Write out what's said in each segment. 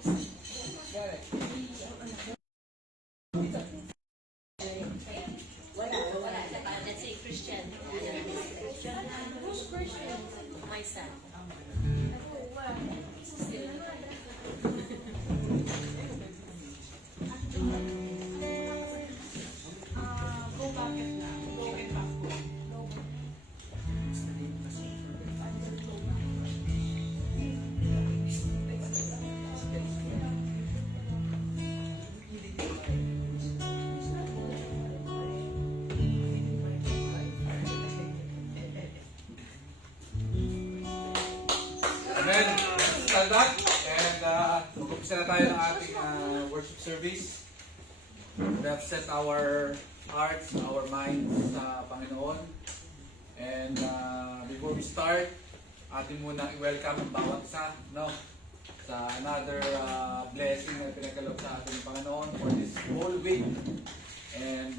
Wala. Let's say Christian. Who's Christian? My son. Go bucket na. Go and back po. Amen. Let's stand up and mag-umpisa na tayo ng ating worship service. We have set our hearts, our minds sa Panginoon. And before we start, atin muna i-welcome ang bawat isa, no? Sa another blessing na pinagkaloob sa ating Panginoon for this whole week. And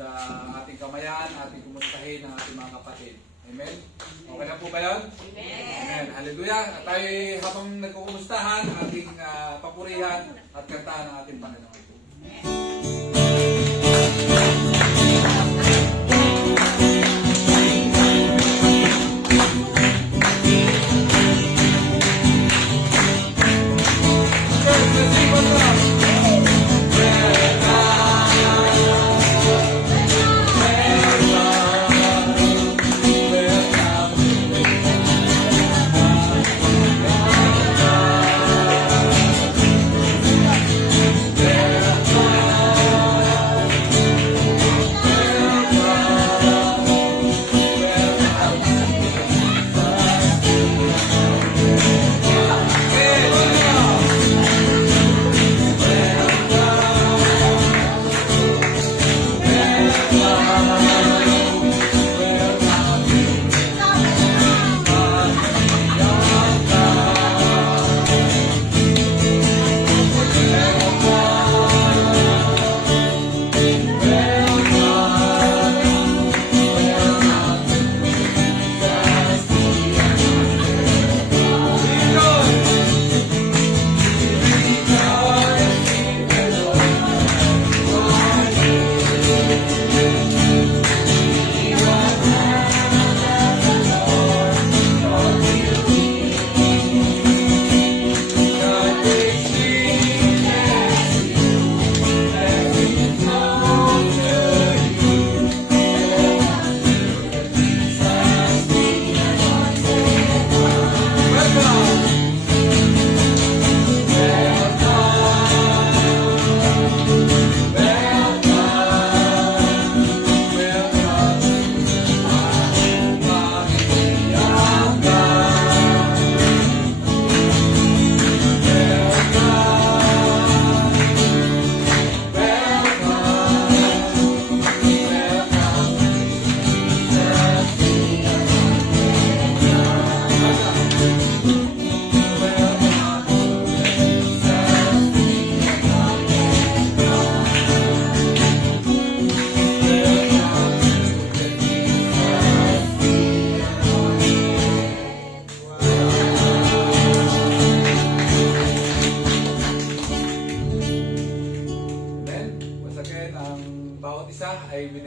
ating kamayan, ating kumustahin ang ating mga kapatid. Amen? Okay na po ba yun? Amen. Amen. Hallelujah. At tayo habang nagkukumustahan, ating papurihan at kantahan ang ating Panginoon.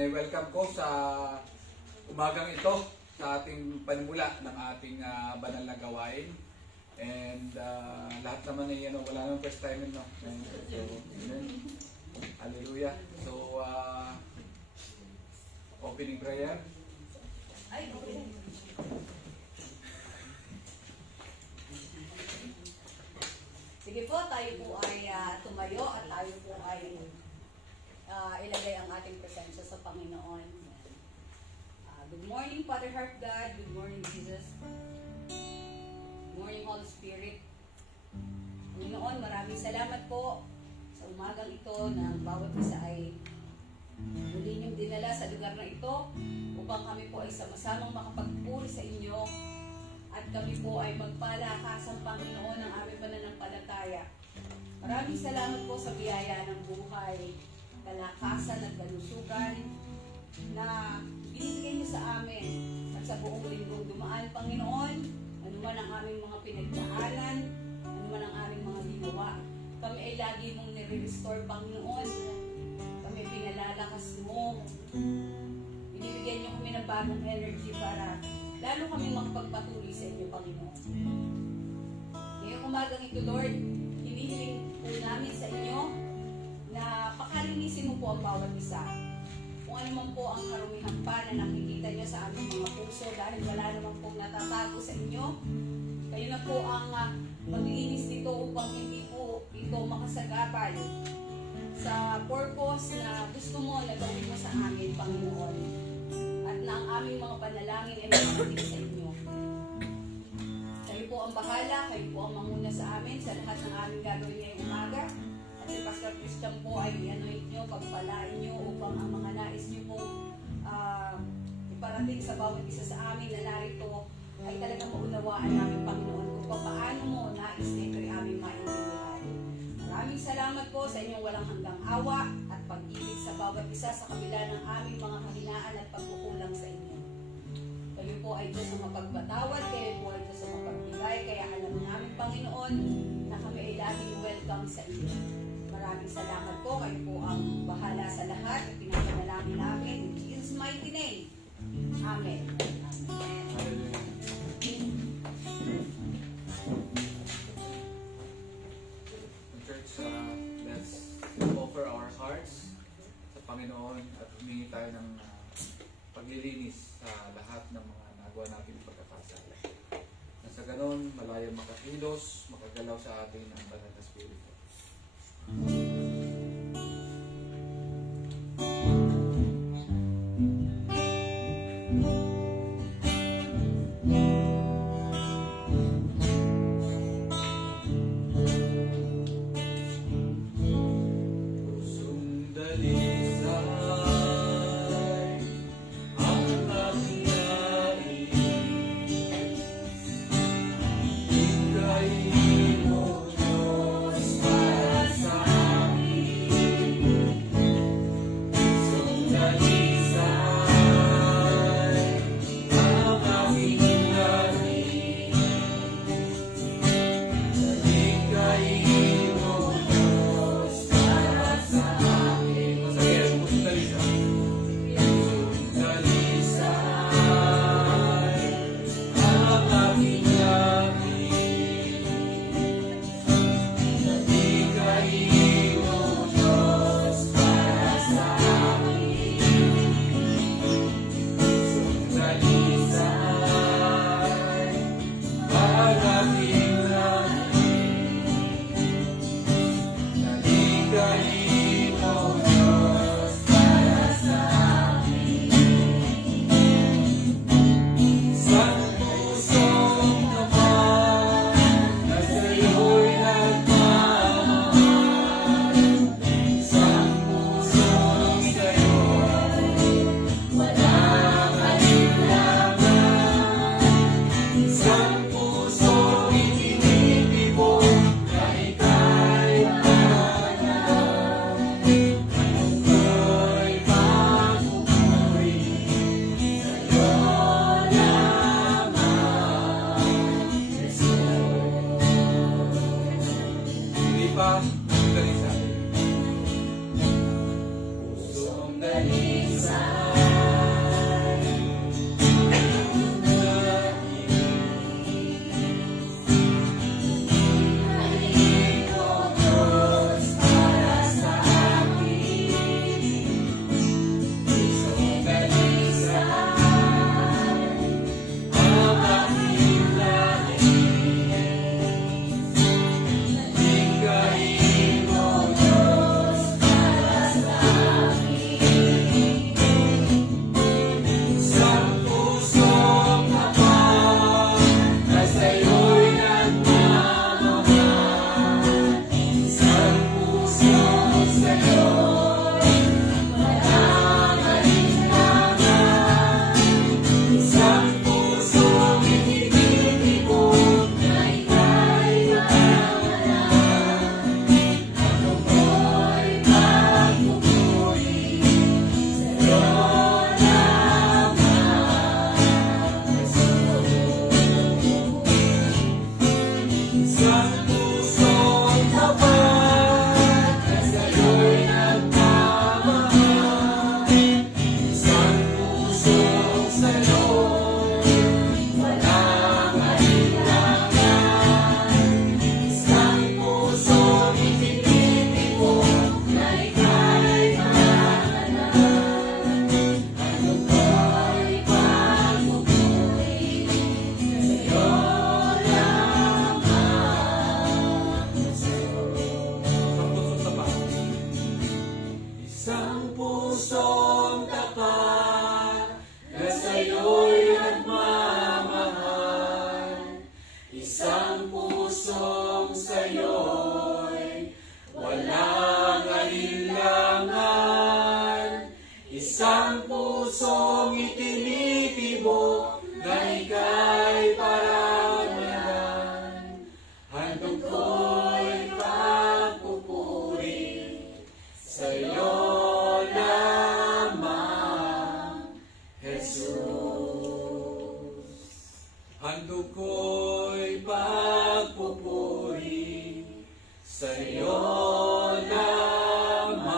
Welcome ko sa umagang ito sa ating panimula ng ating banal na gawain. And lahat naman ay wala namang first time no. So, amen. Hallelujah. So opening prayer. Sige po, tayo po ay tumayo at tayo po ay ilagay ang ating presensya sa Panginoon. Good morning, Father Heart God. Good morning, Jesus. Good morning, Holy Spirit. Panginoon, maraming salamat po sa umagang ito na bawat isa ay muli niyong dinala sa lugar na ito upang kami po ay sama-samang makapagpuri sa inyo at kami po ay magpalakas ang Panginoon ng aming pananampalataya. Maraming salamat po sa biyaya ng buhay, kalakasan at kalusugan na binibigay niyo sa amin at sa buong linggong dumaan, Panginoon. Ano man ang aming mga pinagdaanan, ano man ang aming mga ginawa, Kami ay lagi mong nire-restore, Panginoon. Kami pinalalakas mo. Binibigyan niyo kami ng bagong energy para lalo kami makapagpatuloy sa inyo, Panginoon. Ngayong umagang ito, Lord, hinihiling po namin sa inyo na pakalinisin mo po ang bawat isa. Kung ano man po ang karumihan pa na nakikita niyo sa aming mga puso dahil wala naman pong natatago sa inyo, kayo na po ang maglinis nito upang hindi po ito makasagabal sa purpose na gusto mo na gawin mo sa amin, Panginoon. At na ang aming mga panalangin ay makarating sa inyo. Kayo po ang bahala, kayo po ang manguna sa amin sa lahat ng aming gagawin ngayong umaga. At si Pastor Christian po ay i-anoint nyo, pagpalain nyo upang ang mga nais nyo po iparating sa bawat isa sa amin na narito ay talagang maunawaan namin, Panginoon, kung paano mo nais na ito'y aming maintindihan. Maraming salamat po sa inyong walang hanggang awa at pag-ibig sa bawat isa sa kabila ng aming mga kahinaan at pagkukulang sa inyo. Kayo po ay Diyos na mapagpatawad, kayo po ay Diyos na mapagbigay, kaya alam namin, Panginoon, na kami ay laging welcome sa iyo. Maraming salamat po, kayo po ang bahala sa lahat at pinapanalangin namin in Jesus' mighty name. Amen. Church, let's offer our hearts sa Panginoon at humingi tayo ng paglilinis sa lahat ng mga nagawa natin pagkakasala. Na sa ganon, malayo makakilos, makagalaw sa atin ang banal na Espiritu. Pusong dalisay ang aking nais, ika'y mo Diyos para sa itinitibok na ika'y paramayan. Handog ko'y pagpupuri sa'yo lamang, Jesus. Handog ko'y pagpupuri sa'yo lamang,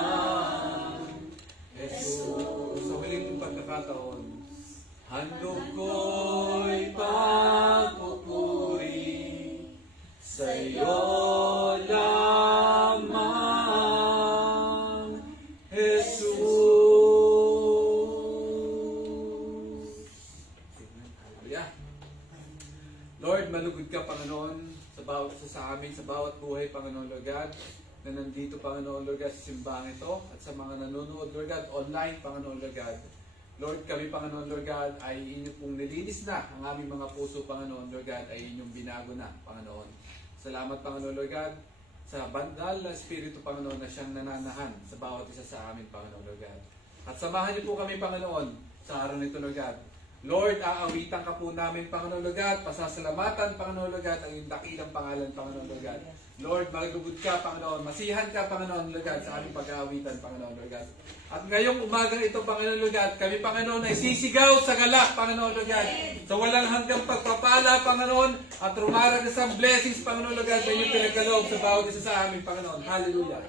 Jesus. Sa huling pagkakataon, handog ko'y pagpupuri sa'yo lamang, Jesus. Hallelujah. Lord, malugod ka, Panginoon, sa bawat isa sa amin, sa bawat buhay, Panginoon, Lord God, na nandito, Panginoon, Lord God, sa simbahan ito, at sa mga nanonood, Lord God, online, Panginoon, Lord God. Lord, kami, Panginoon, Lord God, ay inyong pong nilinis na ang aming mga puso, Panginoon, Lord God, ay inyong binago na, Panginoon. Salamat, Panginoon, Lord God, sa bandal na Espiritu, Panginoon, na siyang nananahan sa bawat isa sa amin, Panginoon, Lord God. At samahan niyo po kami, Panginoon, sa araw nito, Lord God. Lord, aawitan ka po namin, Panginoon, Lord God, pasasalamatan, Panginoon, Lord God, ang iyong dakilang pangalan, Panginoon, Lord God. Lord, malugod ka, Panginoon, masihan ka, Panginoon, Lord God, sa aming pag-aawitan, Panginoon, Lord God. At ngayong umagang ito, Panginoon, Lord God, kami, Panginoon, ay sisigaw sa galak, Panginoon, Lord God, sa walang hanggang pagpapala, Panginoon, at rumaragas ang blessings, Panginoon, Lord God, na inyong pinagkaloob sa bawat isa sa amin, Panginoon. Hallelujah.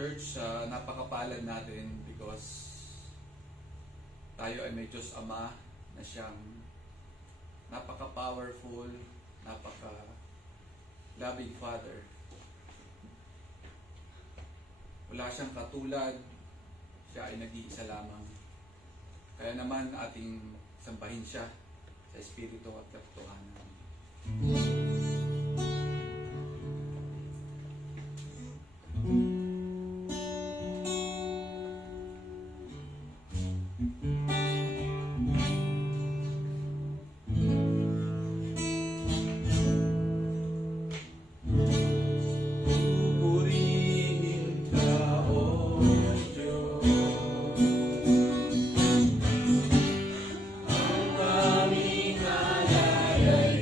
Church, napakapalad natin because tayo ay may Diyos Ama na siyang napaka-powerful, napaka-loving Father. Wala siyang katulad, siya ay nag-iisa lamang. Kaya naman ating sambahin siya sa Espiritu at katotohanan. Ang aming alay ay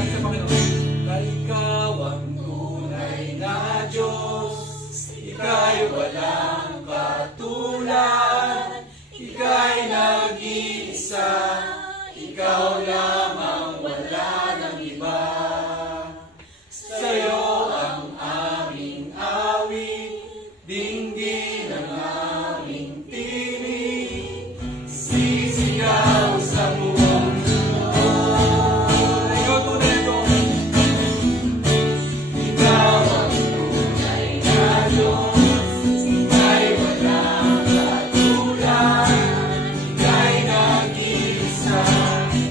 natin sa Panginoon. Na ikaw ang tunay na Diyos, ika'y walang katulad, ika'y nag-iisa, ikaw lamang wala ng iba. Sa'yo ang aming awit, dinggin ang aming tinig, sisigaw sa buong mundo. Ikaw tunay ko. Ikaw ang tunay na Diyos, ika'y walang katulad, ika'y nag-iisa,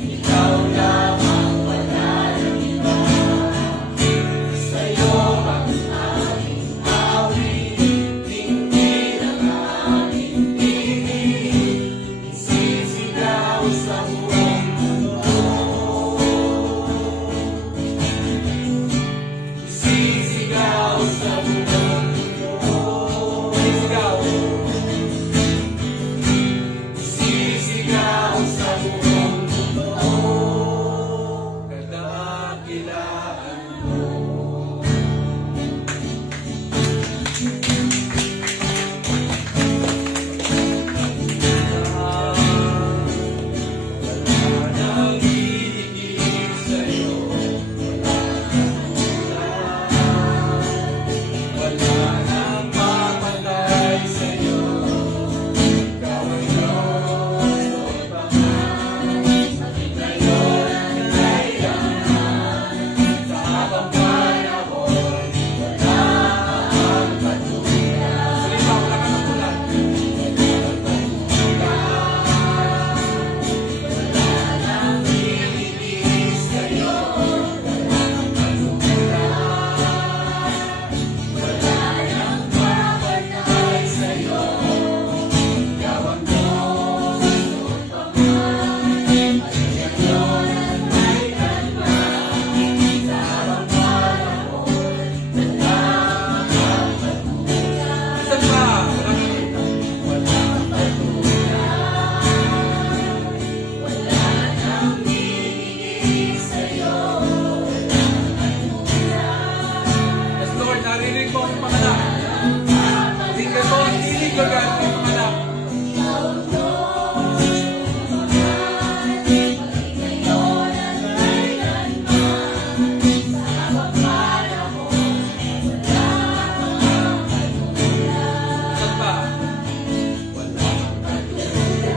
ikaw lamang wala ng iba. Sa'yo ang aming awit, dinggin ang aming tinig, sisigaw sa buong mundo. Sisigaw sa buong mundo. Sisigaw. Sisigaw sa buong mundo. Kadakilaan mo. Wala nang hihigit sa'yo. Wala nang mapatay sa'yo. Ikaw ang Diyos, Panginoon, ngayon at kailanman. Sa habang panahon, wala kang katulad. Salita, wala kang katulad. Wala nang hihigit sa'yo. Wala nang mapatay sa'yo. Ikaw ang Diyos, Panginoon, ngayon at kailanman. Sa habang panahon, wala kang katulad. Isa pa, walang katulad. Wala nang hihigit sa'yo. Yes, Lord, narinig mo ang pangalan. Tingnan mo ang tinig ko ng pangalan. Isa pa, walang katulad.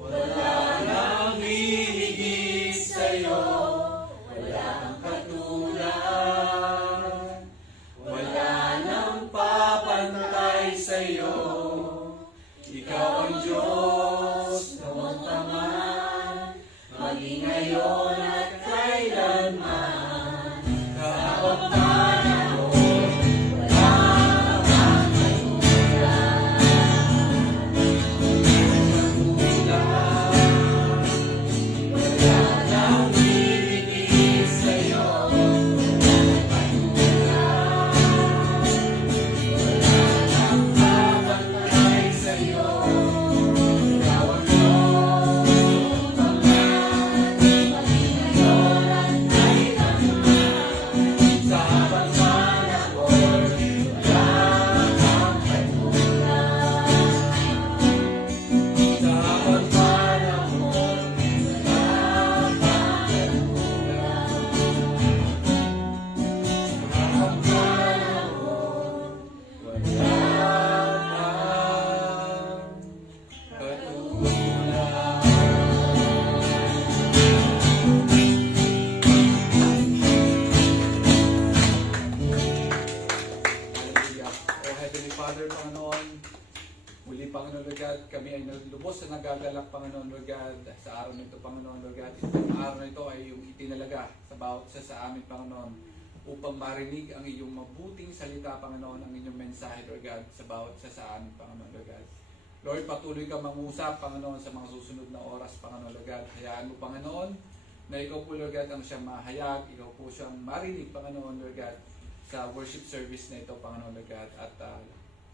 Wala nang hihigit sa'yo. Walang katulad. Wala nang papantay sa'yo. Ikaw ang Diyos noon pa man, maging ngayon at kailanman. Sa habang panahon, wala kang katulad. Wala nang hihigit sa'yo. Papantay sa'yo. Ikaw ang Diyos, maging ngayon at kailanman. Sa habang panahon, wala kang katulad. Sa habang panahon, wala kang katulad. Sa habang panahon, wala kang Hallelujah. O Heavenly Father, Panginoon, muli Panginoon Lord God, kami ay naglubos sa nagagalak Panginoon Lord God sa araw nito Panginoon Lord God. Itong araw na ito ay yung itinalaga sa bawat isa sa amin Panginoon upang marinig ang iyong mabuting salita Panginoon, ang inyong mensahe Lord God sa bawat isa sa amin Panginoon Lord God. Lord, patuloy ka mangusap Panginoon sa mga susunod na oras Panginoon Lord God. Hayaan mo Panginoon na ikaw po Lord God ang siyang mahayag, ikaw po siyang marinig Panginoon Lord God sa worship service na ito Panginoon Lord God. At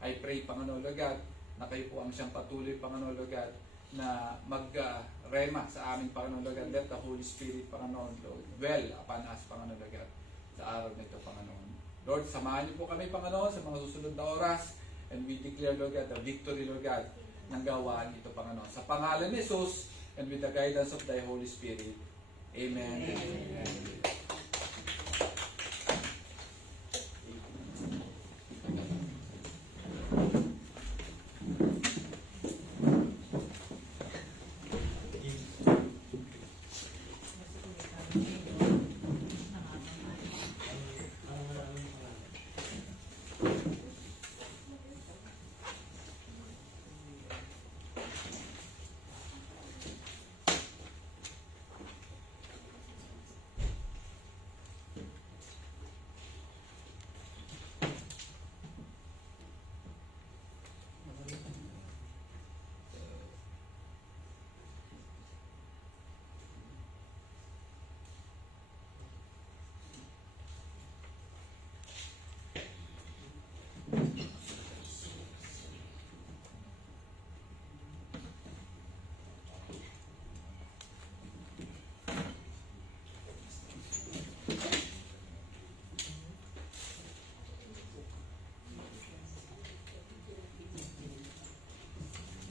I pray Panginoon Lord God na kayo po ang siyang patuloy Panginoon Lord God na mag-rema sa aming Panginoon Lord God. Let the Holy Spirit, Panginoon Lord, dwell upon us, Panginoon Lord God, sa araw na ito, Panginoon. Lord, samahan niyo po kami, Panginoon, sa mga susunod na oras, and we declare, Lord God, the victory, Lord God, ng gawaan ito, Panginoon. Sa pangalan ni Jesus, and with the guidance of thy Holy Spirit. Amen. Amen.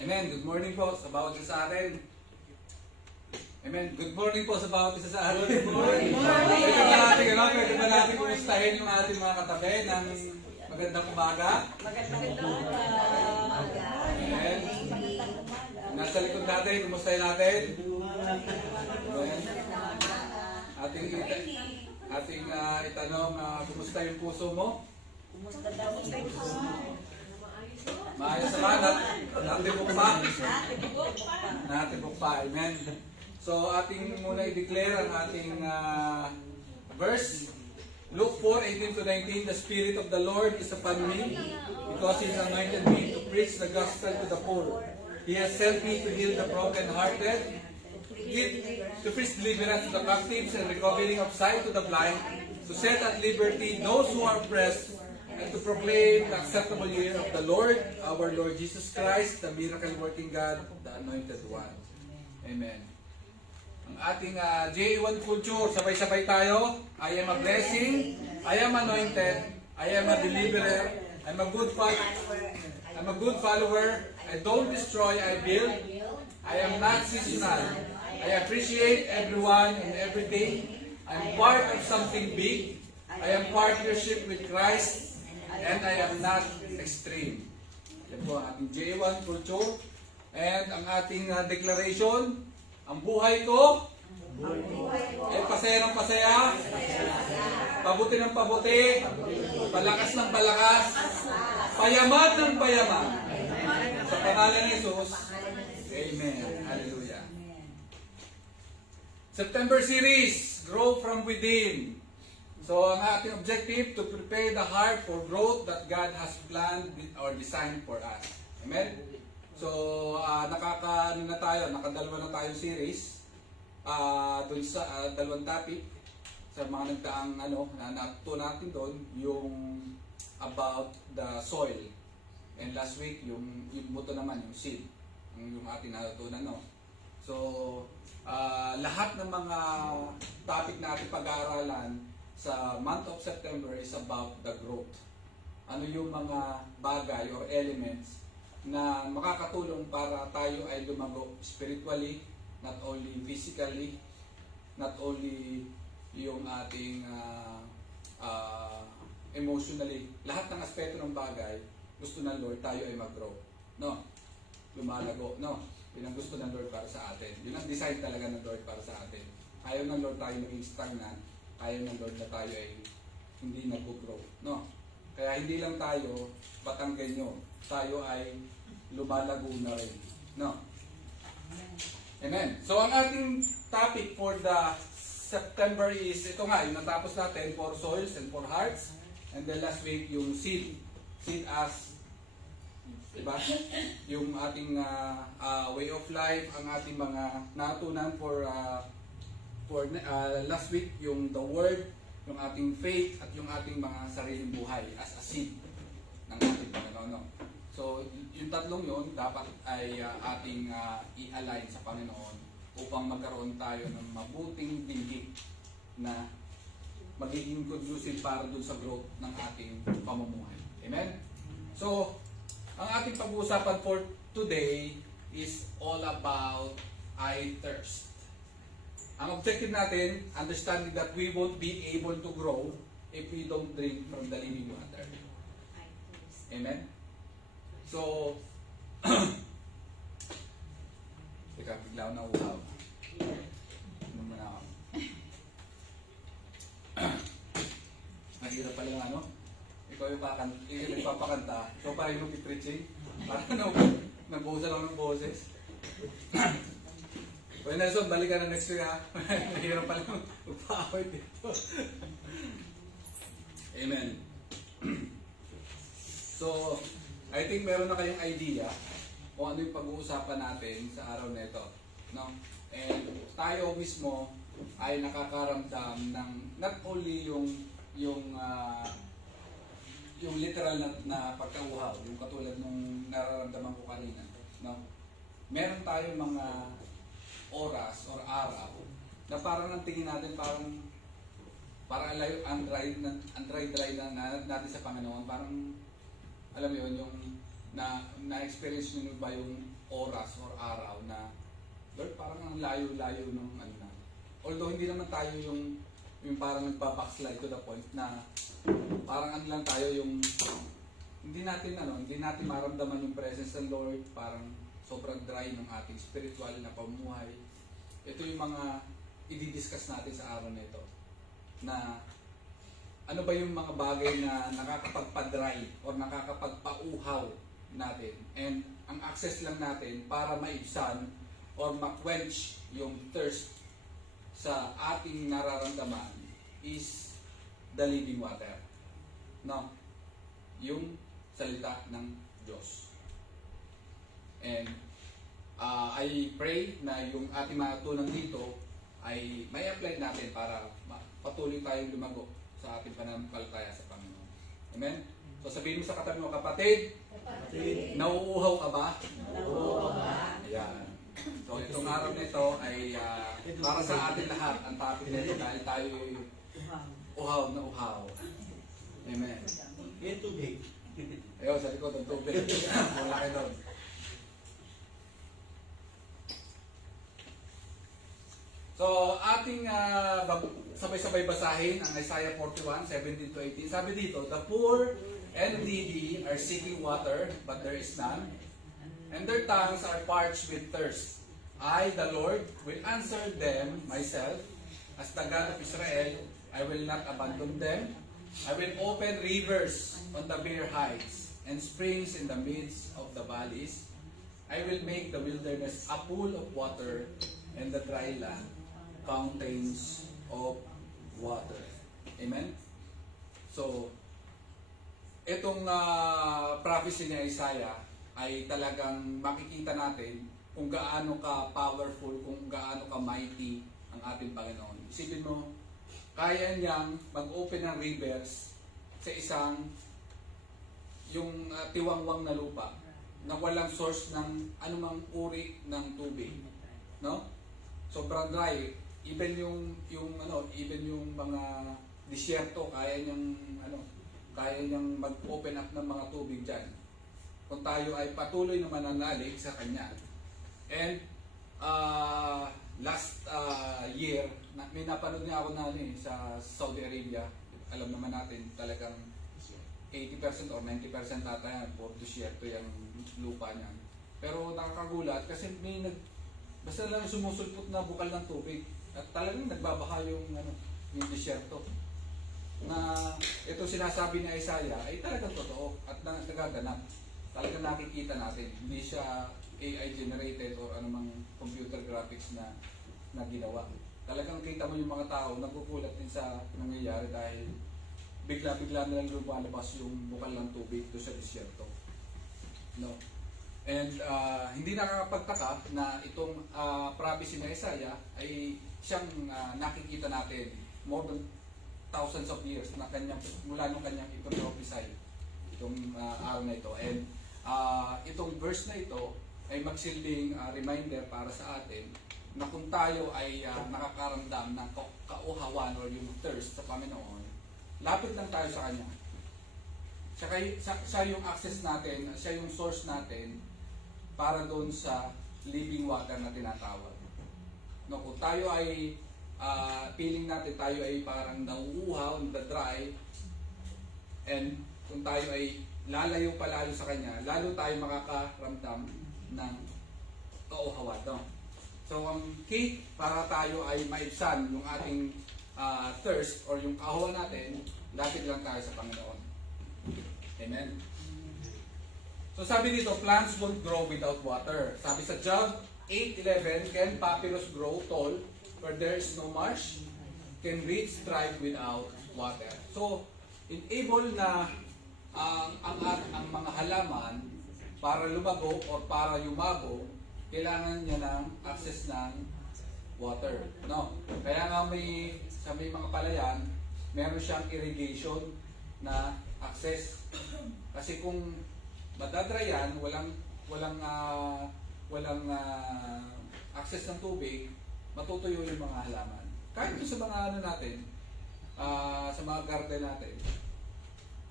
Amen. Good morning po sa bawat isa sa atin. Amen. Good morning po sa bawat isa sa atin. Good morning. Pwede ba natin kumustahin yung ating mga katabi ng magandang umaga? Magandang umaga. Amen. Nasa likod natin, kumustahin natin. Amen. Ating itanong, kumusta yung puso mo? Kumusta daw ang puso mo? Maayos naman, natibok pa. Natibok pa, amen. So ating muna i-declare ang ating verse. Luke 4:18-19, the Spirit of the Lord is upon me, because He has anointed me to preach the gospel to the poor. He has sent me to heal the brokenhearted, to preach deliverance to the captives and recovering of sight to the blind, to set at liberty those who are oppressed, and to proclaim the acceptable year of the Lord, our Lord Jesus Christ, the miracle-working God, the Anointed One. Amen. Ang ating J1 culture, sabay-sabay tayo. I am a blessing, I am anointed, I am a deliverer, I'm a good follower, I don't destroy, I build, I am not seasonal, I appreciate everyone and everything, I'm part of something big, I am partnership with Christ, and I am not extreme. Yan po ang ating J1 culture. And ang ating declaration, ang buhay ko ay pasaya ng pasaya, pabuti ng pabuti, palakas ng palakas, payaman ng payaman. Sa pangalan ni Jesus, Amen. Hallelujah. September series, Grow from Within. So, ang ating objective, to prepare the heart for growth that God has planned or designed for us. Amen? So, nakadalawa na tayong series dun sa dalawang topic sa mga nagdaang natuto natin doon, yung about the soil. And last week, yung buto naman, yung seed, yung ating natutunan, no? So, lahat ng mga topic na ating pag-aaralan sa month of September is about the growth. Ano yung mga bagay or elements na makakatulong para tayo ay lumago spiritually, not only physically, not only yung ating emotionally. Lahat ng aspeto ng bagay, gusto ng Lord tayo ay mag-grow. No? Lumalago. No? Yun ang gusto ng Lord para sa atin. Yun ang design talaga ng Lord para sa atin. Ayaw ng Lord tayo maging stagnant. Ayaw ng Lord na tayo ay hindi nag-grow. No? Kaya hindi lang tayo Batanggenyo. Tayo ay lumalago na rin. No? Amen. So ang ating topic for the September is, ito nga, yung natapos natin, 4 soils and 4 hearts. And then last week, yung seed. Seed as, diba? Yung ating way of life, ang ating mga natutunan for last week, yung the word, yung ating faith, at yung ating mga sariling buhay as a seed ng ating Panginoon. So, yung tatlong yun, dapat ay ating i-align sa Panginoon upang magkaroon tayo ng mabuting dinggig na magiging conducive para dun sa growth ng ating pamumuhay. Amen? So, ang ating pag-uusapan for today is all about I thirst. Ang objective natin, understanding that we won't be able to grow if we don't drink from the living water. Amen? So, teka, bigla ako nauhaw. Ano man ako? Mahirap pala yung ano? Ikaw yung nagpapakanta. Ikaw pa yung preaching. Parang nagbuhusan ako ng boses. Well, Nelson, balik ka na next week ha. Mahirap pala yung magpa-away dito. Amen. So, I think meron na kayong idea kung ano yung pag-uusapan natin sa araw na ito. No? And tayo mismo ay nakakaramdam ng not only yung literal na pagkauhaw, yung katulad nung nararamdaman ko kanina. No? Meron tayong mga oras or araw na parang ang tingin natin parang dry na natin sa Panginoon. Parang alam mo yun, yung na-experience nyo ba yung oras or araw na Lord, parang ang layo-layo ng ano na. Although hindi naman tayo yung parang nagpa-backslide to the point na parang ano lang tayo yung hindi natin maramdaman yung presence ng Lord, parang sobrang dry ng ating spiritual na pamumuhay. Ito yung mga i-discuss natin sa araw na ito. Na ano ba yung mga bagay na nakakapagpa-dry or nakakapagpa-uhaw natin. And ang access lang natin para maibsan or ma-quench yung thirst sa ating nararamdaman is the living water. No? Yung salita ng Diyos. And I pray na yung ating mga tunan dito ay may apply natin para patuloy tayong lumago sa ating pananampalataya sa Panginoon. Amen? So sabihin mo sa katabi mo, kapatid, nauuhaw ka ba? Nauuhaw ka. Ayan. So itong araw na ito ay para sa atin lahat ang topic nito dahil tayo uhaw na uhaw. Amen. Yung tubig. Ayun, sa likod ng tubig. Wala kayo doon. So, ating sabay-sabay basahin ang Isaiah 41, 17 to 18. Sabi dito, the poor and needy are seeking water, but there is none. And their tongues are parched with thirst. I, the Lord, will answer them myself. As the God of Israel, I will not abandon them. I will open rivers on the bare heights and springs in the midst of the valleys. I will make the wilderness a pool of water and the dry land fountains of water. Amen? So, itong prophecy ni Isaiah ay talagang makikita natin kung gaano ka powerful, kung gaano ka mighty ang ating Panginoon. Isipin mo, kaya niyang mag-open ng rivers sa isang yung tiwangwang na lupa na walang source ng anumang uri ng tubig, no? Sobrang dry. Even yung mga disyerto kaya niyang mag-open up ng mga tubig diyan. Kung tayo ay patuloy na mananalig sa kanya. And last year, may napanood niya ako sa Saudi Arabia. Alam naman natin talagang 80% or 90% ata yan for disyerto yung lupa niya. Pero nakakagulat kasi basta lang sumusulpot na bukal ng tubig. At talagang nagbabaha yung disyerto. Na ito sinasabi ni Isaiah ay talagang totoo at nagaganap. Talagang nakikita natin. Hindi siya AI generated or anumang computer graphics na ginawa. Talagang kita mo yung mga tao nagugulat din sa nangyayari dahil bigla-bigla na lang lumalabas yung bukal ng tubig doon sa disyerto. No? And hindi nakakapagtaka na itong prophecy ni Isaiah ay siyang nakikita natin more than thousands of years na mula nung kanyang iprophecy itong araw na ito. And itong verse na ito ay magsilbing reminder para sa atin na kung tayo ay nakakaramdam ng kauhawan or yung thirst sa Panginoon, lapit lang tayo sa Kanya. Siya yung access natin, siya yung source natin para doon sa living water na tinatawag. No, kung tayo ay feeling natin tayo ay parang nauuhaw, nadadry, and kung tayo ay lalayo palalo sa Kanya, lalo tayo makakaramdam ng kauhawan. No? So, ang key para tayo ay maibsan yung ating thirst or yung kahawa natin, lapit lang tayo sa Panginoon. Amen. So, sabi dito, plants won't grow without water. Sabi sa Job 8:11, can papyrus grow tall where there is no marsh? Can reeds thrive without water? So, enable na ang mga halaman para lumago o para yumago, kailangan niya ng access ng water. No? Kaya nga sa may mga palayan, meron siyang irrigation na access. Kasi kung madadry yan, walang access ng tubig, matutuyo yung mga halaman. Kahit sa mga natin, sa mga garden natin,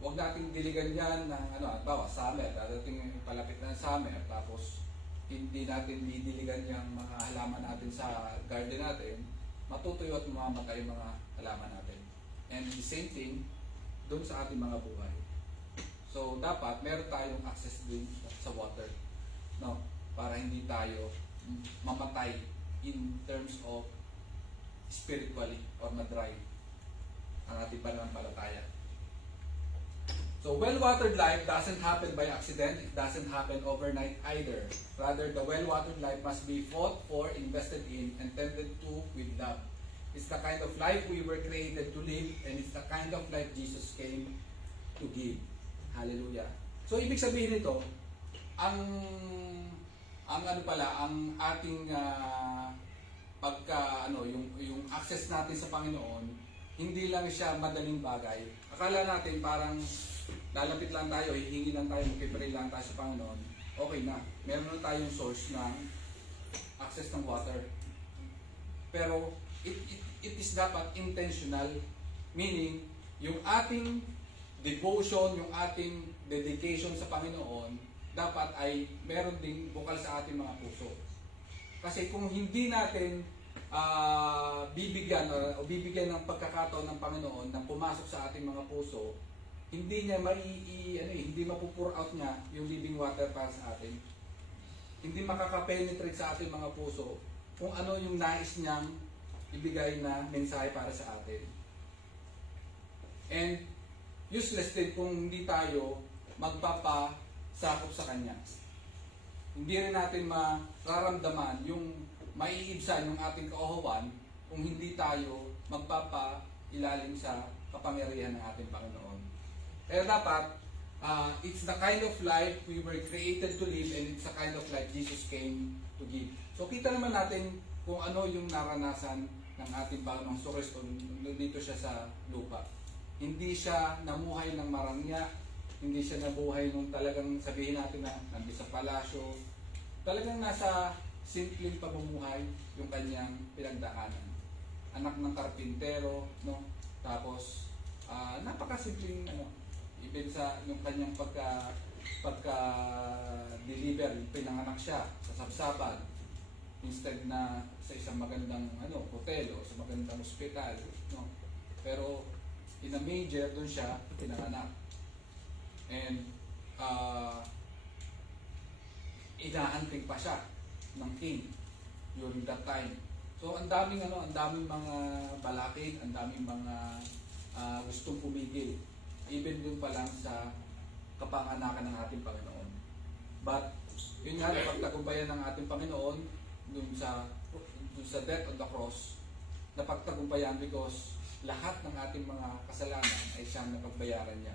huwag nating diligan yan ng bawa summer, dadating palapit na summer, tapos hindi natin didiligan yung mga halaman natin sa garden natin, matutuyo at mamamatay yung mga halaman natin. And the same thing doon sa ating mga buhay. So dapat meron tayong access din sa water, no? Para hindi tayo mamatay in terms of spiritually or madry ang ating pananampalataya. So well-watered life doesn't happen by accident, it doesn't happen overnight either. Rather, the well-watered life must be fought for, invested in, and tended to with love. It's the kind of life we were created to live, and it's the kind of life Jesus came to give. Hallelujah. So ibig sabihin nito, ang ating yung access natin sa Panginoon, hindi lang siya madaling bagay. Akala natin parang lalapit lang tayo, hihingi lang tayo, magpipray lang tayo sa Panginoon, okay na. Meron na tayong source ng access ng water. Pero it is dapat intentional, meaning yung ating devotion, yung ating dedication sa Panginoon, dapat ay meron ding bukal sa ating mga puso. Kasi kung hindi natin bibigyan ng pagkakataon ng Panginoon na pumasok sa ating mga puso, hindi niya hindi mapupur out niya yung living water para sa atin. Hindi makaka-penetrate sa ating mga puso kung ano yung nais niyang ibigay na mensahe para sa atin. And useless din kung hindi tayo magpapasakop sa Kanya. Hindi rin natin mararamdaman yung maiibsan yung ating kauhawan kung hindi tayo magpapailalim sa kapangyarihan ng ating Panginoon. Kaya dapat, it's the kind of life we were created to live, and it's the kind of life Jesus came to give. So kita naman natin kung ano yung naranasan ng ating Panginoong Kristo dito siya sa lupa. Hindi siya namuhay ng marangya, hindi siya nabuhay nung talagang sabihin natin na nandito sa palasyo. Talagang nasa simpleng pamumuhay yung kanyang pinagdaanan. Anak ng karpintero, no? Tapos napakasimpleng even sa yung kanyang pagka-deliver, pinanganak siya sa sabsaban instead na sa isang magandang hotel o sa magandang ospital, no? Pero in a manger doon siya pinanganak. And inaanting pa siya ng king during that time. So ang daming mga balakid, ang daming mga gustong pumigil. Even dun pa lang sa kapanganakan ng ating Panginoon. But yun nga, napagtagumpayan ng ating Panginoon dun sa death on the cross, napagtagumpayan because lahat ng ating mga kasalanan ay siyang napagbayaran niya.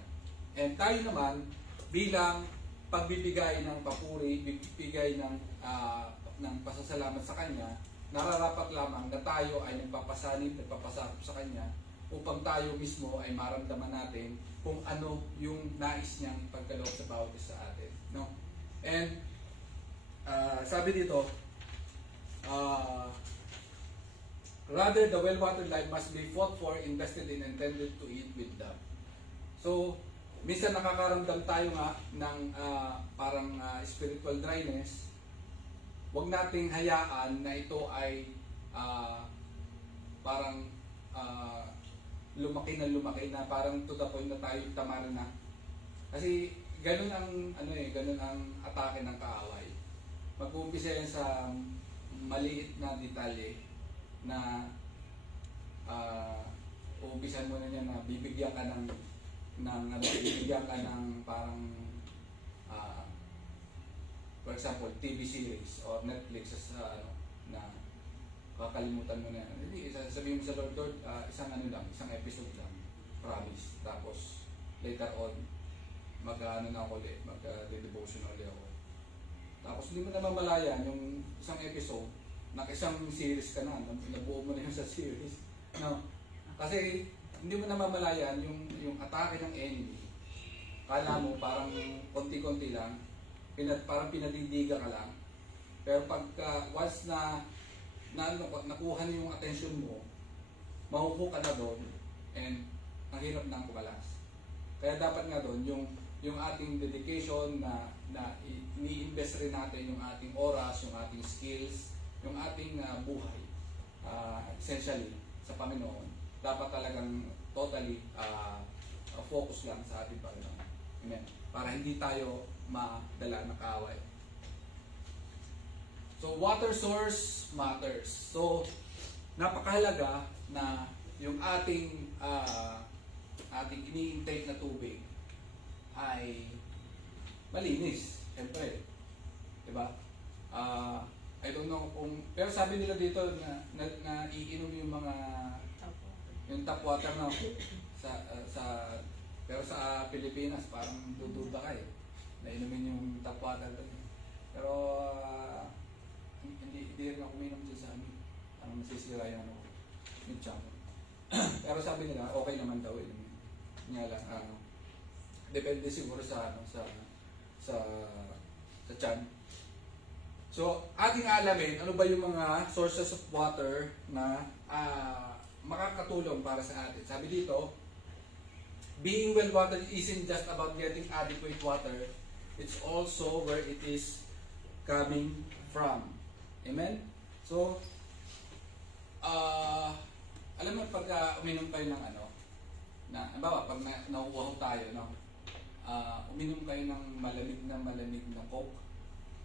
And tayo naman, bilang pagbibigay ng papuri, bibigay ng pasasalamat sa Kanya, nararapat lamang na tayo ay nagpapasanib, nagpapasakop sa Kanya upang tayo mismo ay maramdaman natin kung ano yung nais niyang ipagkaloob sa bawat isa sa atin. No? And sabi dito, rather the well-watered life must be fought for, invested in, intended to eat with them. So, minsan nakakaramdam tayo nga ng parang spiritual dryness. Huwag nating hayaan na ito ay parang lumaki na parang to the point na tayo tamaran na. Kasi ganun ang ganun ang atake ng kaaway. Mag-uumpisa yan sa maliit na detalye na uumpisan mo na niya na bibigyan ka ng parang for example TV series or Netflix na kakalimutan mo na yan. Hindi, sabihin mo sa Lord, isang episode lang, promise. Tapos later on mag-devotion ulit ako. Tapos hindi mo na mamalayan yung isang episode, isang series ka na, nabuo mo na yun sa series. No? Kasi hindi mo na mamalayan yung atake ng enemy. Kala mo parang konti-konti lang, parang pinadidiga ka lang. Pero pag once na nakuha niyo yung attention mo, mahuho ka na doon, and ang hirap nang kumalas. Kaya dapat nga doon yung ating dedication na ini-invest rin natin yung ating oras, yung ating skills, yung ating buhay, essentially sa Panginoon. Dapat talagang totally focus lang sa ating Panginoon. Amen. Para hindi tayo madala ng kaaway. So, water source matters. So, napakahalaga na yung ating ini-intake na tubig ay malinis. Siyempre. Diba? I don't know kung... Pero sabi nila dito na iinom yung mga... Yung tap water na pero sa Pilipinas parang dududa ka na inumin yung tap water doon. Pero hindi rin ako uminom dyan sa amin. Parang masisira yung yung tiyan. Pero sabi nila okay naman daw yun. Nga lang depende siguro sa tiyan. So ating alamin ano ba yung mga sources of water na makakatulong para sa atin. Sabi dito, being well-watered isn't just about getting adequate water, it's also where it is coming from. Amen? So, alam mo pag uminom kayo ng halimbawa pag nauuhaw tayo, no? Uminom kayo ng malamig na Coke,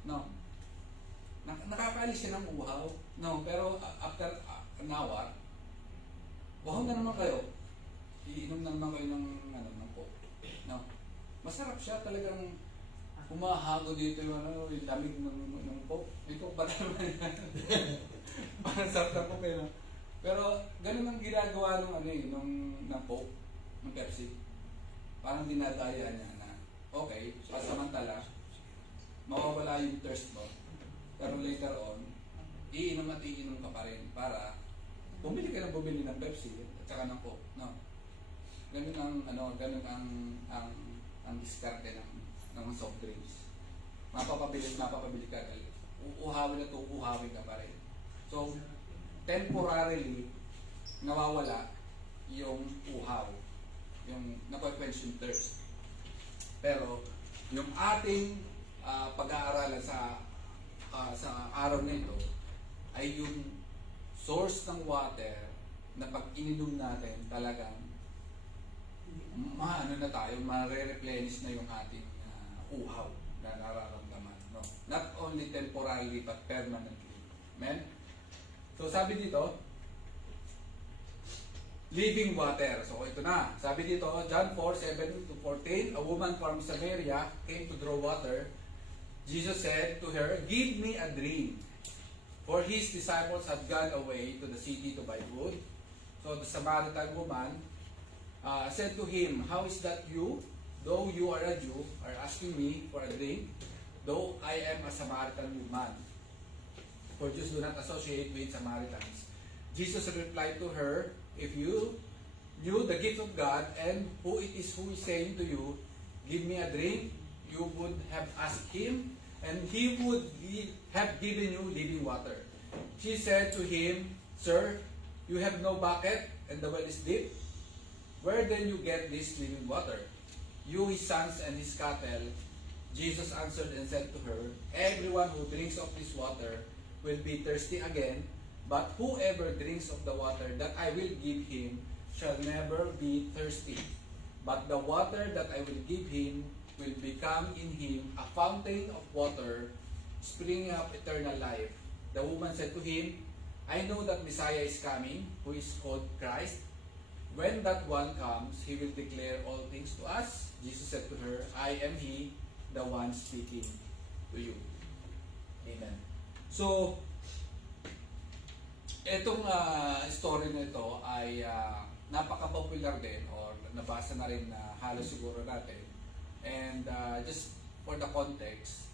no? Nakakaalis siya ng uhaw, no? Pero after an hour, uhaw na naman kayo. Iinom na naman kayo ng Coke. No? Masarap siya, talagang humahago dito yung lamig ng Coke. May Coke ba naman yan? Parang sarap ng Coke no? Pero ganun ang ginagawa ng Coke, ng Pepsi. Parang dinadaya niya na, okay, pasamantala, mawawala yung thirst mo. Pero later on, iinom at iinom ka pa rin para bumili ka ng Pepsi at saka ng Coke. No? Ganun ang diskarte ng soft drinks. Mapapabili ka dahil uuhawin at uuhawin ka pa rin. So, temporarily nawawala yung uhaw, yung napaquench yung thirst. Pero yung ating pag-aaralan sa araw na ito ay yung source ng water na pag ininom natin talagang mare-replenish na yung ating uhaw na nararamdaman. No? Not only temporarily but permanently. Amen? So sabi dito, living water. So ito na. Sabi dito, John 4:7-14, a woman from Samaria came to draw water. Jesus said to her, "Give me a drink." For his disciples had gone away to the city to buy food. So the Samaritan woman said to him, "How is that you, though you are a Jew, are asking me for a drink, though I am a Samaritan woman?" For Jews do not associate with Samaritans. Jesus replied to her, "If you knew the gift of God and who is saying to you, 'Give me a drink,' you would have asked him, and he would have given you living water. She said to him, Sir, you have no bucket, and the well is deep. Where then you get this living water? You, his sons, and his cattle. Jesus answered and said to her, Everyone who drinks of this water will be thirsty again, but whoever drinks of the water that I will give him shall never be thirsty. But the water that I will give him will become in him a fountain of water, springing up eternal life. The woman said to him, I know that Messiah is coming, who is called Christ. When that one comes, he will declare all things to us. Jesus said to her, I am he, the one speaking to you. Amen. So, itong story na ito ay napaka-popular din or nabasa na rin na halos siguro natin. And just for the context,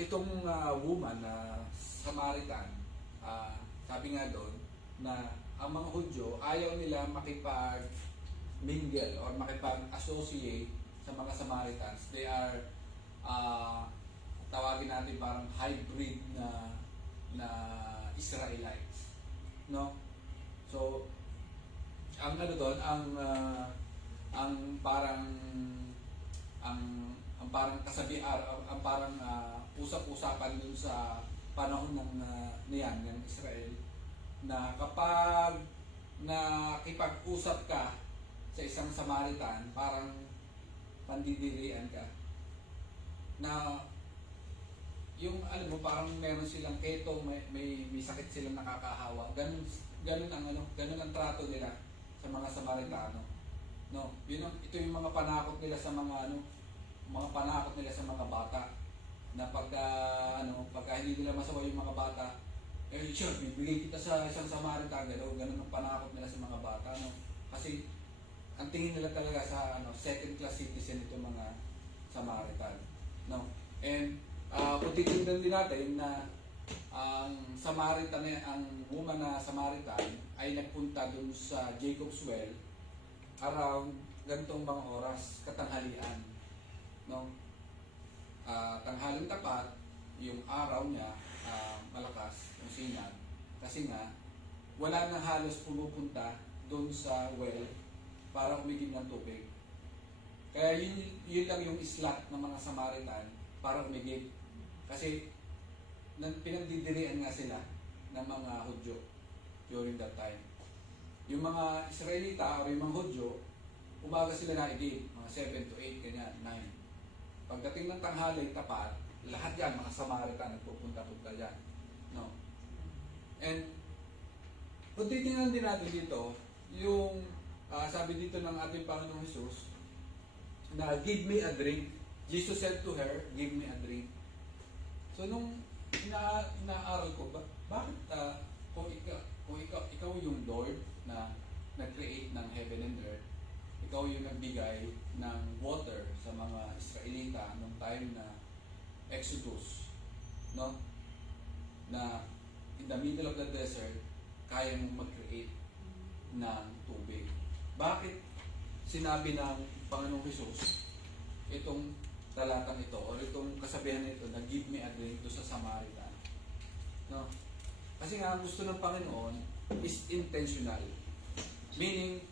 itong woman na Samaritan, sabi nga doon na ang mga Hudyo ayaw nila makipag-mingle or makipag-associate sa mga Samaritans. They are tawagin natin parang hybrid na Israelites, no? So ang ano doon, ang parang kasabihan, ang parang usap-usapan dun sa panahon ng ng Israel, na kapag nakipag-usap ka sa isang Samaritan, parang pandidirian ka. Na yung alam mo, parang meron silang keto, may sakit silang nakakahawa. Ganun ang trato nila sa mga Samaritano. No, ito yung mga panakot nila sa mga panakot nila sa mga bata. Na pagka hindi nila masawa yung mga bata, sure, bibigay kita sa isang Samaritan, ganun ang panakot nila sa mga bata, no? Kasi ang tingin nila talaga sa second class citizen itong mga Samaritan, no? And kung titingnan din natin na ang Samaritan, ang woman na Samaritan ay nagpunta dun sa Jacob's Well around ganitong mga oras, katanghalian, no? Tanghaling tapat, yung araw niya malakas, yung sinag, kasi nga wala na halos pumupunta doon sa well para umigib ng tubig. Kaya yun lang yung slot ng mga Samaritan para umigib, kasi pinagdidirian nga sila ng mga Hudyo during that time. Yung mga Israelita o yung mga Hudyo, umaga sila naigib, mga 7 to 8, ganyan, 9. Pagdating ng tanghali tapat, lahat yan, mga Samaritan, nagpupunta-punta dyan. No? And, kung titingnan din natin dito, yung sabi dito ng ating Panginoong Jesus, na give me a drink. Jesus said to her, give me a drink. So, nung inaaral ko, bakit kung ikaw yung Lord na nag-create ng heaven and earth, ikaw yung nagbigay ng water sa mga Israelita nung time na Exodus, no? Na in the middle of the desert, kaya mong mag-create ng tubig. Bakit sinabi ng Panginoong Jesus itong talatang ito o itong kasabihan nito na give me a drink to sa Samaritan? No? Kasi nga ang gusto ng Panginoon is intentional. Meaning,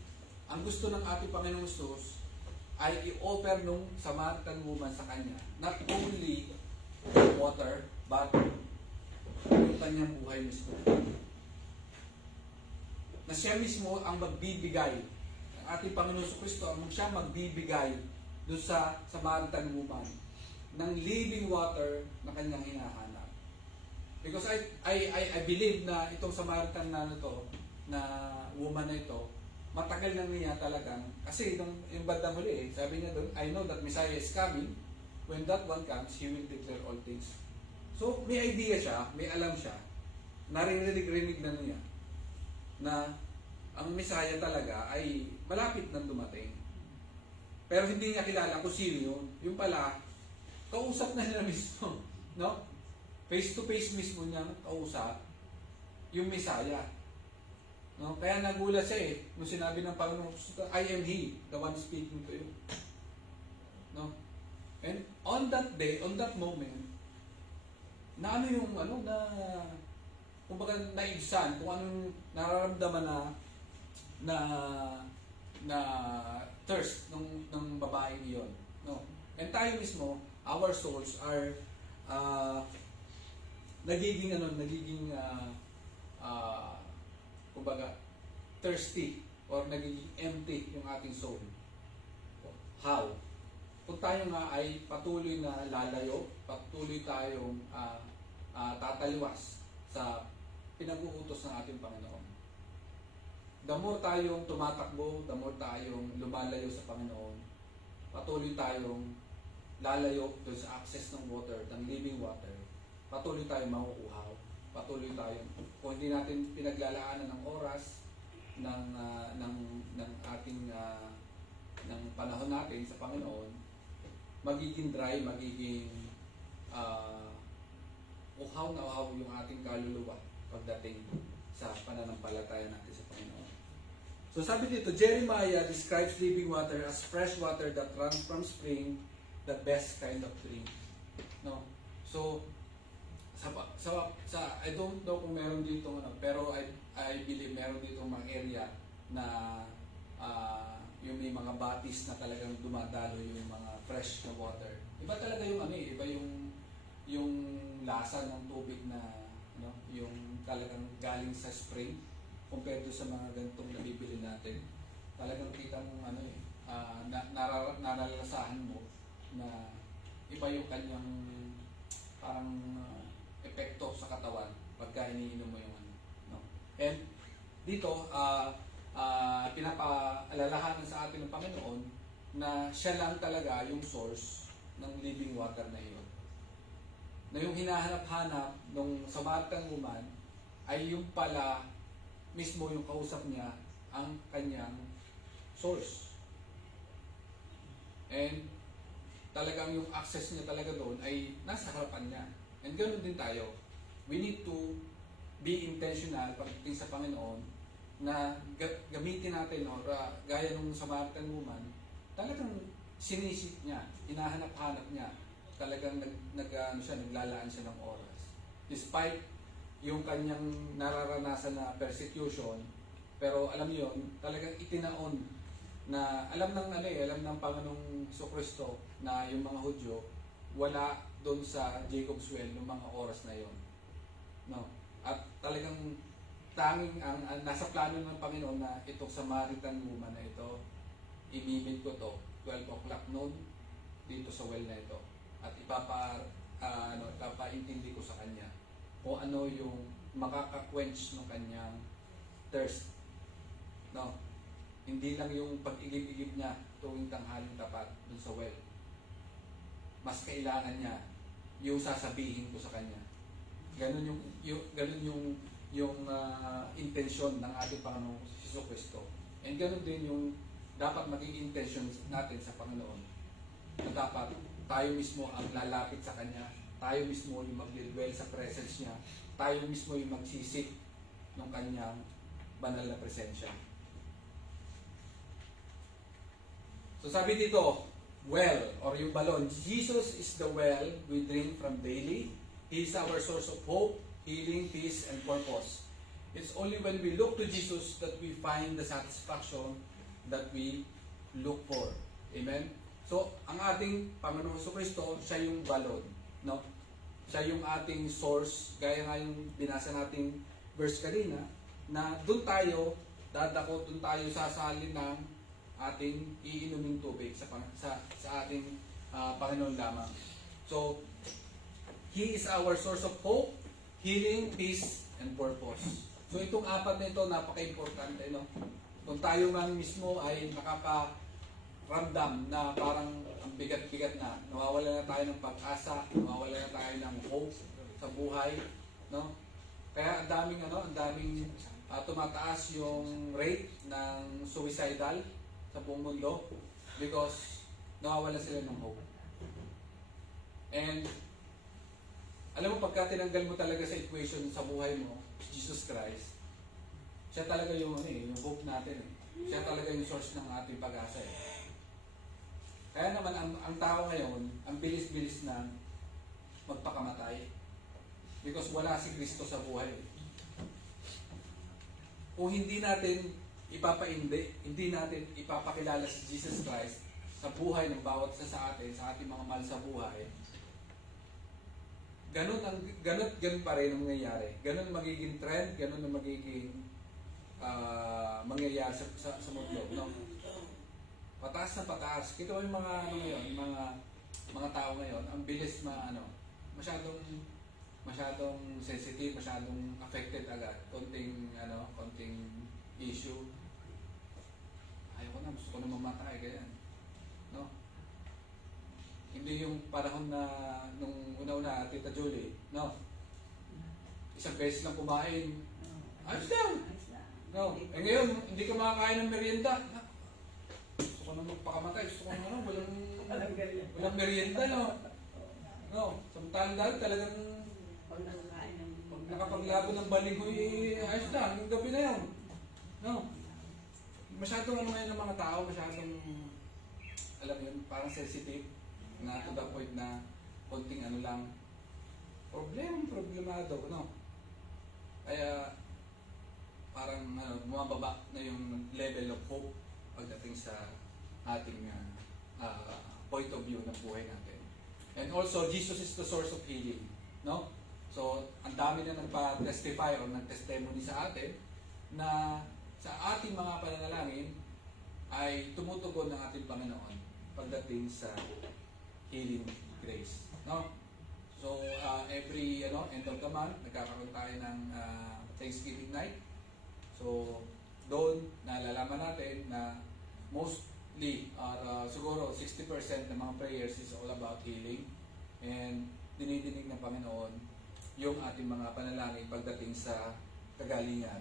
ang gusto ng ating Panginoong Jesus ay i-offer nung Samaritan woman sa kanya not only water, but yung kanyang buhay mismo. Na siya mismo ang magbibigay. Ang ating Panginoong Kristo ang siya magbibigay doon sa Samaritan woman ng living water na kanyang hinahanap. Because I believe na itong Samaritan na woman na ito, matagal na niya talagang, kasi yung bandang huli sabi niya doon, I know that Messiah is coming. When that one comes, He will declare all things. So, may idea siya, may alam siya, naririnig na niya, na ang Messiah talaga ay malapit nang dumating. Pero hindi niya kilala kung sino yun. Yung pala, kausap na niya mismo. No? Face to face mismo niya kausap yung Messiah. No? Kaya nagulat siya nung sinabi ng Panginoon, I am He, the one speaking to you. No? And on that day, on that moment, na ano yung ano na kumbaga naibsan, kung anong nararamdaman na na thirst ng babaeng iyon, no? And tayo mismo, our souls are nagiging kumbaga thirsty or nagiging empty yung ating soul. How? Kung tayo nga ay patuloy na lalayo, patuloy tayong tataliwas sa pinag-uutos ng ating Panginoon. The more tayong tumatakbo, the more tayong lumalayo sa Panginoon, patuloy tayong lalayo doon sa access ng water, ng living water, patuloy tayong makukuhaw, patuloy tayong, kung hindi natin pinaglalaanan ng oras, ng ating ng panahon natin sa Panginoon, magiging dry, magiging uhaw na uhaw yung ating kaluluwa pagdating sa pananampalataya natin sa Panginoon. So sabi dito, Jeremiah describes living water as fresh water that runs from spring, the best kind of drink. No? So sa I don't know kung meron dito pero I believe meron dito mga area na yung may mga batis na talagang dumadalo yung mga fresh na water. Iba talaga yung iba yung lasa ng tubig na yung talagang galing sa spring compared to sa mga ganitong nabibili natin. Talagang kita mo naralasahan mo na iba yung kanyang parang epekto sa katawan pagka iniinom mo yung no? And dito pinapaalalahanan sa atin ng Panginoon na siya lang talaga yung source ng living water na iyon. Na yung hinahanap-hanap nung Samaritang woman ay yung pala mismo yung kausap niya ang kanyang source. And talagang yung access niya talaga doon ay nasa harapan niya. And ganoon din tayo. We need to be intentional pagdating sa Panginoon na gamitin natin or gaya nung Samaritan woman, talagang sinisip niya, hinahanap-hanap niya, talagang naglalaan siya ng oras. Despite yung kanyang nararanasan na persecution, pero alam niyo yun, talagang itinaon na alam ng Panginoong Jesucristo na yung mga Hudyo wala doon sa Jacob's Well ng mga oras na yon. No? At talagang tanging ang nasa plano ng Panginoon na itong Samaritan woman na ito, imimit ko to 12 o'clock noon dito sa well na ito. At ipapaintindi ko sa kanya kung ano yung makaka-quench ng kanyang thirst. No? Hindi lang yung pag-igib-igib niya tuwing tanghaling tapat dun sa well. Mas kailangan niya yung sasabihin ko sa kanya. Ganun yung intensyon ng ating Panginoong Jesucristo. And ganun din yung dapat maging intention natin sa Panginoon. Na dapat tayo mismo ang lalapit sa Kanya, tayo mismo yung mag-dwell sa presence niya, tayo mismo yung magsisik ng Kanyang banal na presensya. So sabi dito, well, or yung balon, Jesus is the well we drink from daily. He is our source of hope, healing, peace, and purpose. It's only when we look to Jesus that we find the satisfaction that we look for. Amen? So, ang ating Panginoong Jesucristo, siya yung balon. No? Siya yung ating source, gaya nga yung binasa nating verse kanina, na doon tayo dadako, doon tayo sasalin ng ating iinuming tubig sa ating Panginoon lamang. So, He is our source of hope, healing, peace, and purpose. So, itong apat na ito, napaka-importante. No? Kung tayo man mismo ay nakakaramdam na parang ang bigat-bigat na, nawawala na tayo ng pag-asa, nawawala na tayo ng hope sa buhay. No? Kaya ang daming tumataas yung rate ng suicidal sa buong mundo because nawawala sila ng hope. And alam mo, pagka tinanggal mo talaga sa equation sa buhay mo, Jesus Christ, siya talaga yung hope natin. Siya talaga yung source ng ating pag-asa. Kaya naman ang tao ngayon, ang bilis-bilis na magpakamatay. Because wala si Kristo sa buhay. Kung hindi natin hindi natin ipapakilala si Jesus Christ sa buhay ng bawat isa sa atin, sa ating mga mahal sa buhay, ganun pa rin ang nangyayari. Ganun magiging trend, ganun ang magiging mangyayari sa mundo. No? Pataas na pataas. Kita mo yung mga ngayon, mga tao ngayon, ang bilis masyadong sensitive, masyadong affected agad. Konting issue. Ayoko na, gusto ko na mamatay, ganyan. No? Hindi yung panahon na nung una-una, Tita Julie, no? Isang beses lang kumain, ayos lang. No? Eh ngayon, hindi ka makakain ng merienda. Gusto ko na magpakamatay, gusto ko na walang merienda, no? No? Samantalang dahil talagang pag nakapaglabo ng baligoy, ayos lang, yung gabi na yun. No? Masyadong ngayon ng mga tao, masyadong, alam yun, parang sensitive na to the point na konting lang, problemado, no? Kaya, parang bumababa na yung level of hope pagdating sa ating point of view ng buhay natin. And also, Jesus is the source of healing, no? So, ang dami na nagpa-testify o nag-testimony sa atin na sa ating mga pananalangin ay tumutugon ng ating Panginoon pagdating sa healing grace, no? So, every end of the month, nagkakaroon tayo ng Thanksgiving night. So, doon nalalaman natin na mostly, siguro 60% ng mga prayers is all about healing and dinidinig ng Panginoon yung ating mga panalangin pagdating sa kagalingan.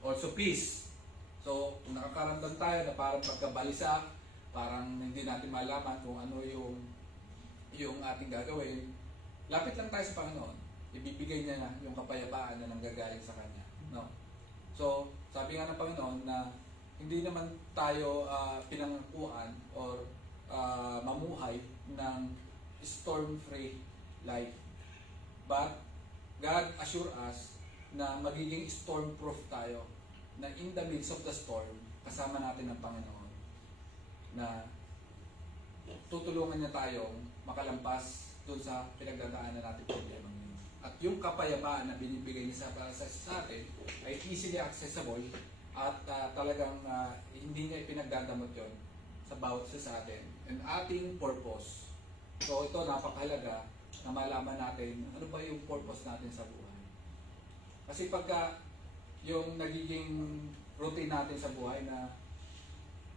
Also, peace. So, kung nakakaramdam tayo na parang pagkabalisa, parang hindi natin malaman kung ano yung ating gagawin, lapit lang tayo sa Panginoon. Ibibigay niya na yung kapayapaan na nanggagaling sa Kanya. No? So, sabi nga ng Panginoon na hindi naman tayo pinangakuan or mamuhay ng storm-free life. But, God assure us na magiging storm-proof tayo. Na in the midst of the storm, kasama natin ang Panginoon. Na tutulungan niya tayong makalampas doon sa pinagdadaanan natin problema ngayon. At yung kapayapaan na binibigay niya sa atin ay easily accessible at talagang hindi niya ipinagdadamot yon sa bawat isa sa atin. And ating purpose. So ito napakahalaga na malaman natin ano ba yung purpose natin sa buhay. Kasi pagka yung nagiging routine natin sa buhay na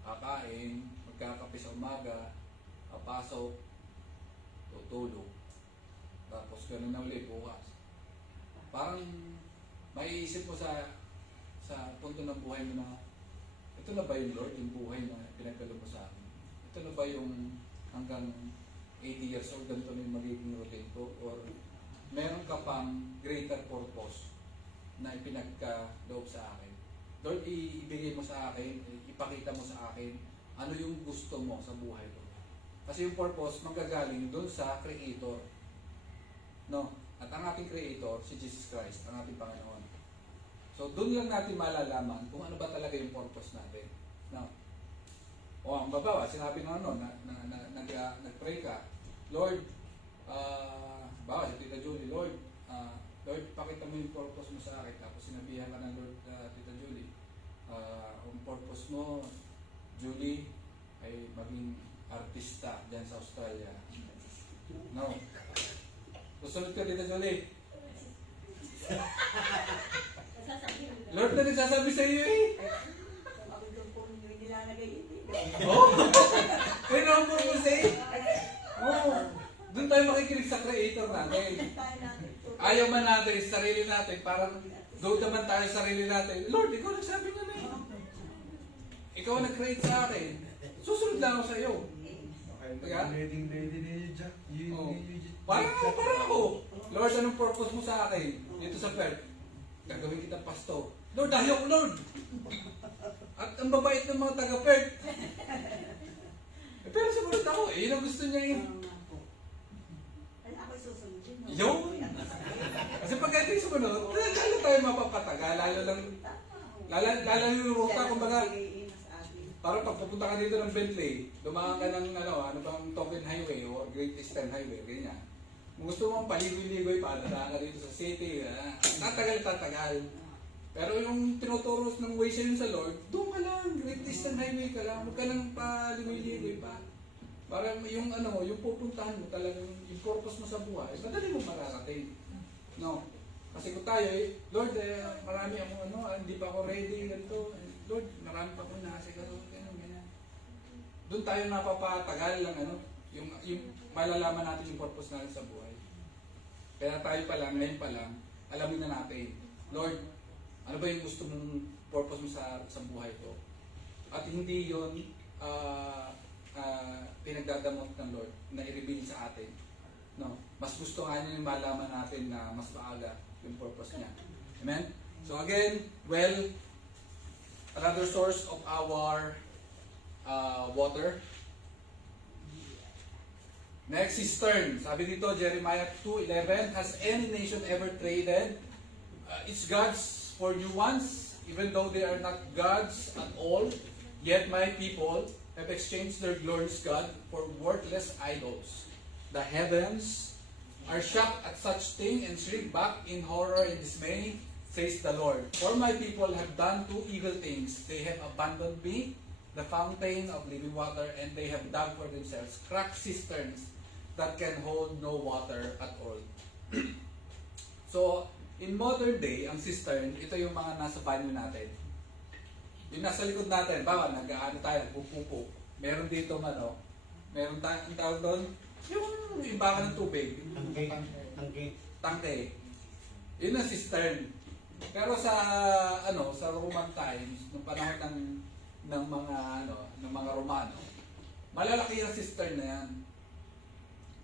kakain, magkakape sa umaga, papasok, tutulog, tapos gano'n na ulit bukas. Parang maiisip mo sa punto ng buhay mo na ito na ba yung Lord, yung buhay na pinagkalo mo sa akin? Ito na ba yung hanggang 80 years old, ganito na yung magiging routine ko? Or meron ka pang greater purpose na ipinagkaloob sa akin? Lord, ibigay mo sa akin, ipakita mo sa akin ano yung gusto mo sa buhay ko. Kasi yung purpose manggagaling doon sa Creator. No? At ang ating Creator, si Jesus Christ, ang ating Panginoon. So, doon lang natin malalaman kung ano ba talaga yung purpose natin. No? O, ang babawa, sinabi ng nag-pray ka, Lord, bawa, si Tita Julie, Lord, pakita mo yung purpose mo sa akin. Tapos sinabihan ka ng Lord, Tita Julie, ang purpose mo, Julie, ay maging artista dyan sa Australia. No. Susunod ka, Tita Julie. Lord na nagsasabi sa iyo eh. Oh! Pero ang purpose eh. Oh! Doon tayo makikinig sa Creator natin. Ayaw man natin, sarili natin, parang doon naman tayo sa sarili natin. Lord, ikaw nagsabi nga na eh. Ikaw nag-create sa akin. Susunod lang ako sa iyo. Ready ni Jack. Parang ako. Lord, anong purpose mo sa akin? Dito sa Perth. Gagawin kitang pasto. Lord, ayaw ko, Lord. At ang babait ng mga taga-Perth. pero sumunod ako. Yun ang gusto niya eh. Ay, ako'y susunod din. no? Yo! Kasi pag ito yung sumunod, lalo tayo mapapataga, lalo yung ruta, kumbaga, parang pag pupunta ka dito ng Bentley, dumaan ka ng ano bang Token Highway o Great Eastern Highway, ganyan. Kung gusto mong paligoy-ligoy pa, dadaan ka dito sa city, tatagal. Pero yung tinuturo ng way sa'yo sa Lord, doon ka lang, Great Eastern Highway ka lang, huwag ka lang paligoy-ligoy pa. Para yung yung pupuntahan mo talagang, yung purpose mo sa buhay, madali mo mararating. No? Kasi kung tayo, Lord, marami akong hindi pa ako ready, ganito. Lord, marami pa akong naasikaso, ganyan. Doon tayo napapatagal lang, yung malalaman natin yung purpose natin sa buhay. Kaya tayo pa lang, ngayon pa lang, alamin na natin, Lord, ano ba yung gusto mong purpose mo sa buhay ko? At hindi yun pinagdadamot ng Lord na i-reveal sa atin. No? Mas gusto nga niya yung malaman natin na mas maaga yung purpose niya. Amen? So again, another source of our water. Next, cistern. Sabi dito, Jeremiah 2:11, has any nation ever traded its gods for new ones, even though they are not gods at all? Yet my people have exchanged their glorious God for worthless idols. The heavens are shocked at such thing and shrink back in horror and dismay, says the Lord. For my people have done two evil things. They have abandoned me, the fountain of living water, and they have dug for themselves cracked cisterns that can hold no water at all. So, in modern day, ang cistern, ito yung mga nasa banyo natin. Yung nasa likod natin, bawa, nag-aano tayo, nagpupupo. Meron dito, meron tayong tawag doon, yung imbakan ng tubig. Tangke. Yun ang cistern. Pero sa Roman times, nung panahon ng mga Romano, malalaki ang cistern na yan.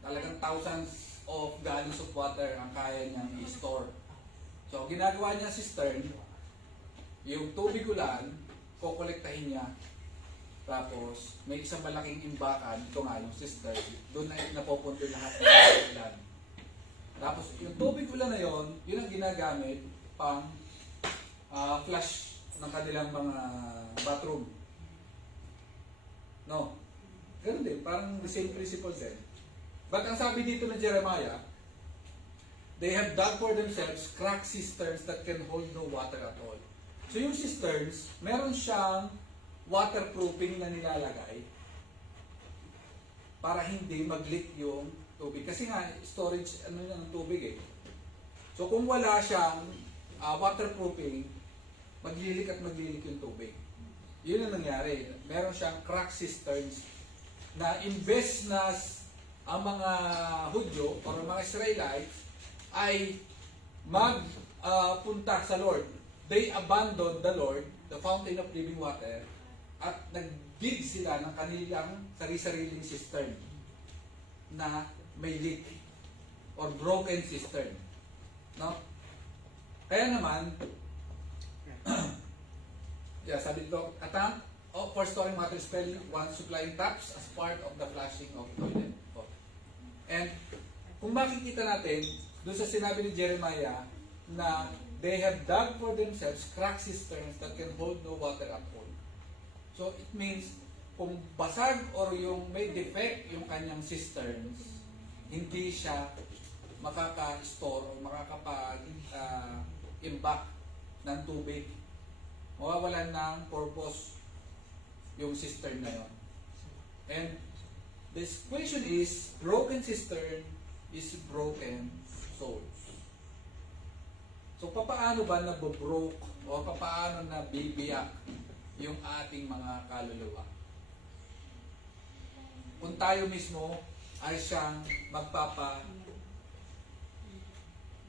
Talagang thousands of gallons of water ang kaya niyang i-store. So, ginagawa niya cistern, yung tubig ulan, kukolektahin niya. Tapos, may isang malaking imbakan, ito nga yung cistern, doon na napupunto lahat ng tubig ulan. Tapos, yung tubig ulan na yon, yun ang ginagamit pang flush ng kanilang mga bathroom. No? Ganun din, parang the same principle din. But ang sabi dito ng Jeremiah, they have dug for themselves cracked cisterns that can hold no water at all. So yung cisterns, meron siyang waterproofing na nilalagay para hindi mag-leak yung tubig. Kasi nga, storage ng tubig eh. So kung wala siyang waterproofing, maglilik yung tubig. Yun ang nangyari. Meron siyang cracked cisterns na imbes na ang mga Hudyo o mga Israelites ay magpunta sa Lord. They abandoned the Lord, the fountain of living water, at nag-dig sila ng kanilang sari-sariling cistern na may leak or broken cistern. No? Kaya naman, sabi dito, attempt for storing water spell one supplying taps as part of the flushing of toilet. And kung makikita natin, doon sa sinabi ni Jeremiah na they have dug for themselves cracked cisterns that can hold no water at all. So it means, kung basag or yung may defect yung kanyang cisterns, hindi siya makaka-store o makakapag-imbak ng tubig. Mawawalan ng purpose yung cistern na yun. And the question is, broken cistern is broken souls. So, papaano ba nabobroke o papaano na bibiyak yung ating mga kaluluwa? Kung tayo mismo ay siyang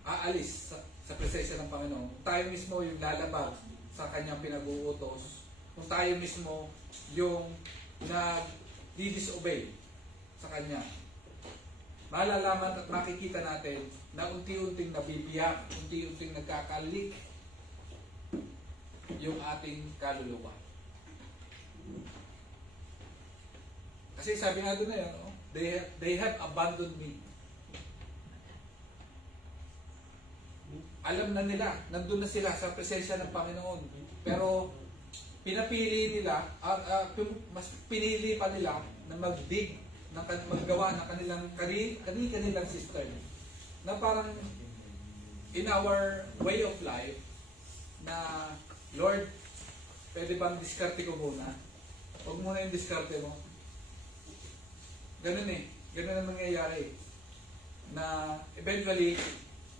aalis sa presensya ng Panginoon, kung tayo mismo yung lalabag sa kanyang pinag-uutos, kung tayo mismo yung nag-disobey sa kanya, malalaman at makikita natin na unti-unting nabibiyak, unti-unting nagkakalik yung ating kaluluwa. Kasi sabi nga doon na yun, oh, they have abandoned me. Alam na nila, nandun na sila sa presensya ng Panginoon. Pero pinapili nila, mas pinili pa nila na mag-dig, maggawa ng kanilang cistern. Na parang in our way of life, na Lord, pwede bang diskarte ko muna? Huwag muna yung diskarte mo. Ganun eh. Ganun ang mangyayari. Na eventually,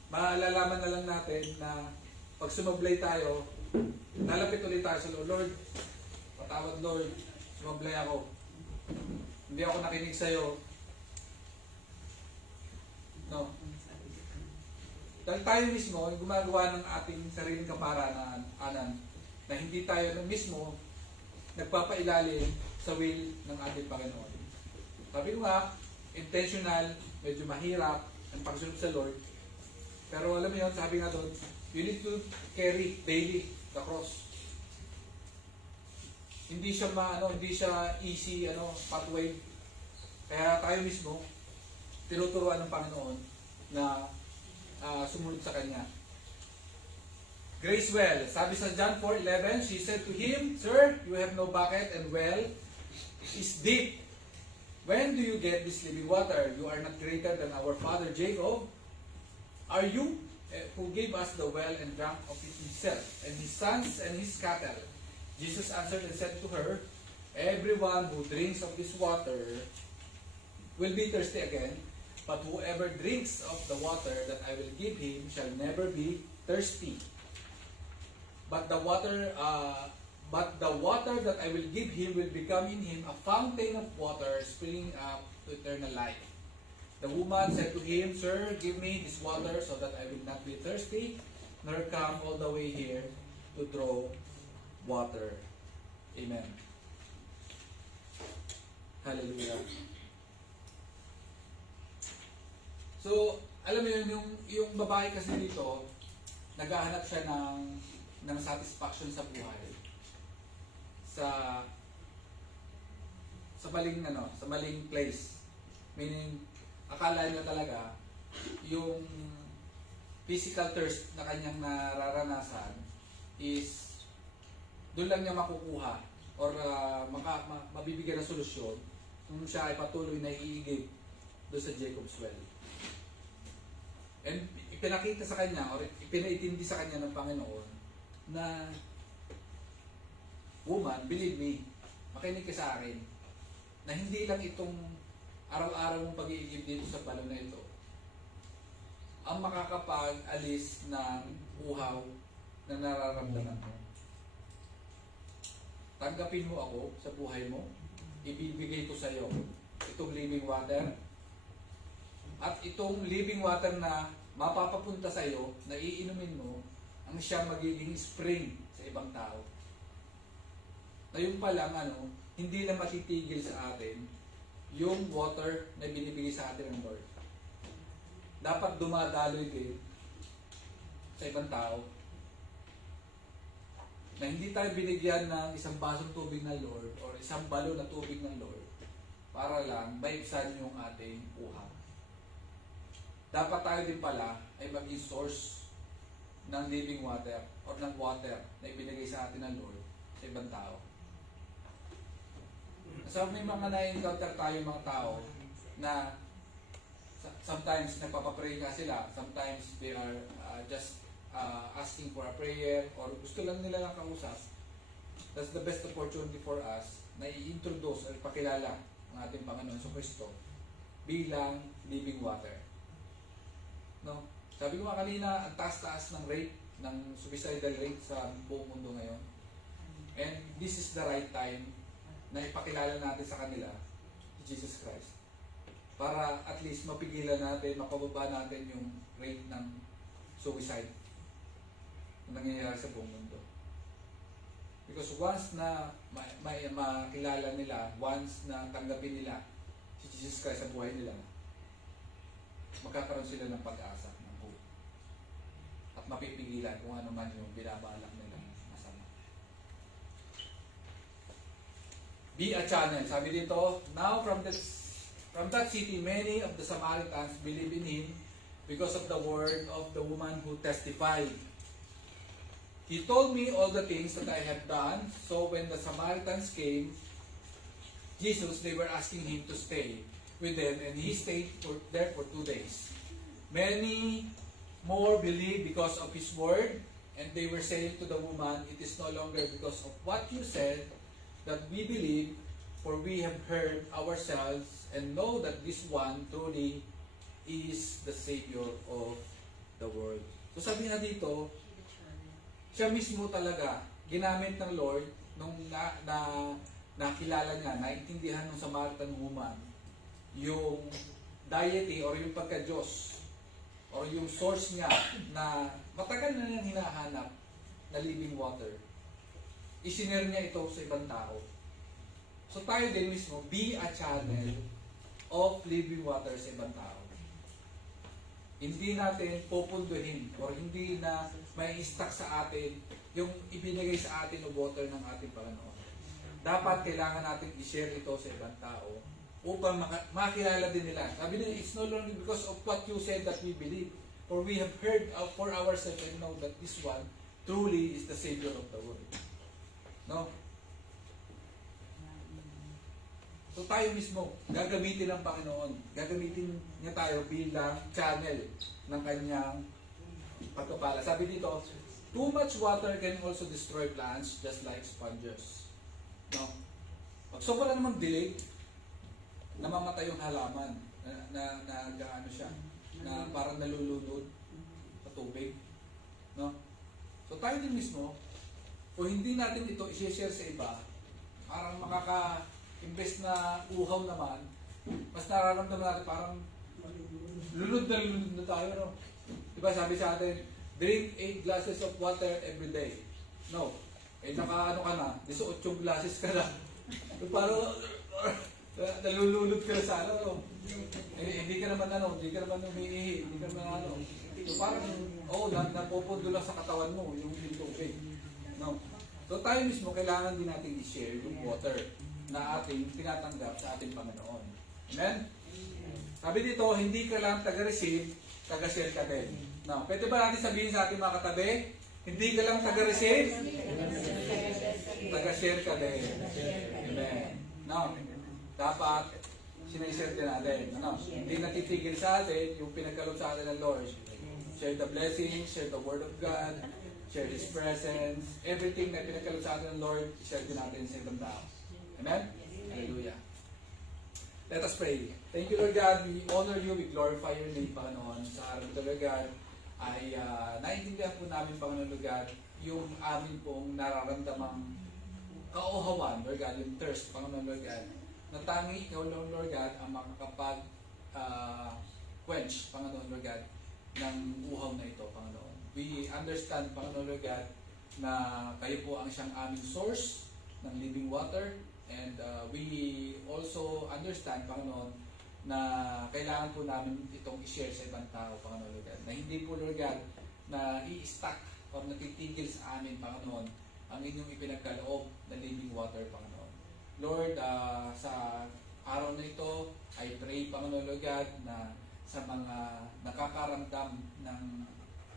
malalaman na lang natin na pag sumablay tayo, nalapit ulit tayo sa Lord. Lord, patawad Lord, sumablay ako. Hindi ako nakinig sa'yo. No. Dahil tayo mismo, gumagawa ng ating sariling kaparanan na hindi tayo mismo nagpapailalim sa will ng ating Panginoon. Sabi ko nga, intentional, medyo mahirap ang pagsunod sa Lord. Pero alam mo yun, sabi nga doon, you need to carry daily the cross. Hindi siya easy pathway. Kaya tayo mismo tinuturuan ng Panginoon na sumunod sa Kanya. Grace well. Sabi sa John 4:11, she said to him, Sir, you have no bucket and well is deep. When do you get this living water? You are not greater than our father Jacob. Are you who gave us the well and drank of it himself, and his sons and his cattle? Jesus answered and said to her, Everyone who drinks of this water will be thirsty again, but whoever drinks of the water that I will give him shall never be thirsty. But the water that I will give him will become in him a fountain of water springing up to eternal life. The woman said to him, Sir, give me this water so that I will not be thirsty, nor come all the way here to draw water. Amen. Hallelujah. So, alam mo yun, yung babae kasi dito, naghahanap siya ng satisfaction sa buhay. Sa maling place. Meaning, akala niya talaga yung physical thirst na kanyang nararanasan is doon lang niya makukuha or mabibigyan ng solusyon kung siya ay patuloy na iigib doon sa Jacob's Well. And ipinakita sa kanya or ipinaitindi sa kanya ng Panginoon na, woman, believe me, makinig ka sa akin, na hindi lang itong araw-araw mong pag-iigib dito sa balon na ito ang makakapag-alis ng uhaw na nararamdaman mo. Tanggapin mo ako sa buhay mo, ibibigay ko sa iyo itong living water, at itong living water na mapapapunta sa iyo, na iinumin mo, ang siyang magiging spring sa ibang tao. Na yun pa lang, hindi lang matitigil sa atin yung water na binibigay sa atin ng Lord. Dapat dumadaloy din sa ibang tao. Na hindi tayo binigyan ng isang basong tubig ng Lord or isang balon na tubig ng Lord para lang maibsan yung ating uhaw. Dapat tayo din pala ay maging source ng living water or ng water na ibinigay sa atin ng Lord sa ibang tao. So may mga na-encounter tayo mga tao na sometimes nagpapapray nga sila, sometimes they are just asking for a prayer or gusto lang nila lang kausap. That's the best opportunity for us na i-introduce or ipakilala ang ating Panginoon sa Kristo bilang living water. No? Sabi ko nga kanina, ang taas-taas ng rate, ng suicidal rate sa buong mundo ngayon. And this is the right time na ipakilala natin sa kanila si Jesus Christ. Para at least mapigilan natin, mapababa natin yung rate ng suicide na nangyayari sa buong mundo. Because once na makilala nila, once na tanggapin nila si Jesus Christ sa buhay nila, magkakaroon sila ng pag-asa, ng hope. At mapipigilan kung ano man yung binabalak nila masama. be a channel. Sabi dito, now from that city, many of the Samaritans believe in him because of the word of the woman who testified. He told me all the things that I had done. So when the Samaritans came, Jesus, they were asking him to stay with them, and he stayed there for 2 days. Many more believed because of his word, and they were saying to the woman, it is no longer because of what you said that we believe, for we have heard ourselves and know that this one truly is the Savior of the world. So sabi nga dito, siya mismo talaga, ginamit ng Lord nung nakilala niya, naintindihan ng Samaritan woman, yung deity or yung pagka-Diyos or yung source niya na matagal na niyang hinahanap na living water. Isinare niya ito sa ibang tao. So tayo din mismo, be a channel of living water sa ibang tao. Hindi natin pupunduhin or hindi na may stuck sa atin yung ibinigay sa atin ng water ng ating Panginoon. Dapat kailangan natin i-share ito sa ibang tao upang makilala din nila. Sabi nila, it's no longer because of what you said that we believe, for we have heard for ourselves and know that this one truly is the Savior of the world. No? So tayo mismo, gagamitin ng Panginoon. Gagamitin niya tayo bilang channel ng kanyang pagpapala. Sabi dito, too much water can also destroy plants just like sponges. No? Pag sobra namang dilig, namamatay yung halaman na ano siya, na parang nalulunod sa tubig. No? So tayo din mismo, kung hindi natin ito i-share sa iba, parang imbes na uhaw naman, mas nararamdaman natin parang lulod na tayo, no? Diba sabi sa atin, drink 8 glasses of water every day. No. Naka-ano ka na, 18 glasses ka na. Parang nalulunod ka na sa ano, no? Hindi ka naman umiihi, hindi ka naman ano. So parang, napupundo lang sa katawan mo, yung tubig. No. So tayo mismo, kailangan din natin i-share yung water na ating tinatanggap sa ating Panginoon. Amen? Sabi dito, hindi ka lang taga-receive, taga-share ka din. Now, pwede ba natin sabihin sa ating mga katabi, hindi ka lang taga-receive, taga-share ka din. Amen. Now, dapat sinishare din natin. Ano? Hindi natitigil sa atin yung pinagkaloob sa atin ng Lord. Share the blessings, share the Word of God, share His presence, everything na pinagkaloob sa atin ng Lord, share din natin sa ibang tao. Amen? Hallelujah. Let us pray. Thank you, Lord God. We honor you. We glorify your name, Panginoon. Sa araw ito, Lord God, ay naiintindihan po namin, Panginoon, Lord God, yung amin pong nararamdamang kauhawan, Lord God, yung thirst, Panginoon, Lord God, na tangi ikaw, Lord God, ang makakapag-quench, Panginoon, Lord God, ng uhaw na ito, Panginoon. We understand, Panginoon, Lord God, na kayo po ang siyang aming source ng living water. And we also understand, Panginoon, na kailangan po namin itong i-share sa ibang tao, Panginoon, Lord God. Na hindi po, Lord God, na i-stack o natitigil sa amin, Panginoon, ang inyong ipinagkaloob na living water, Panginoon. Lord, sa araw na ito, I pray, Panginoon, Lord God, na sa mga nakakaramdam ng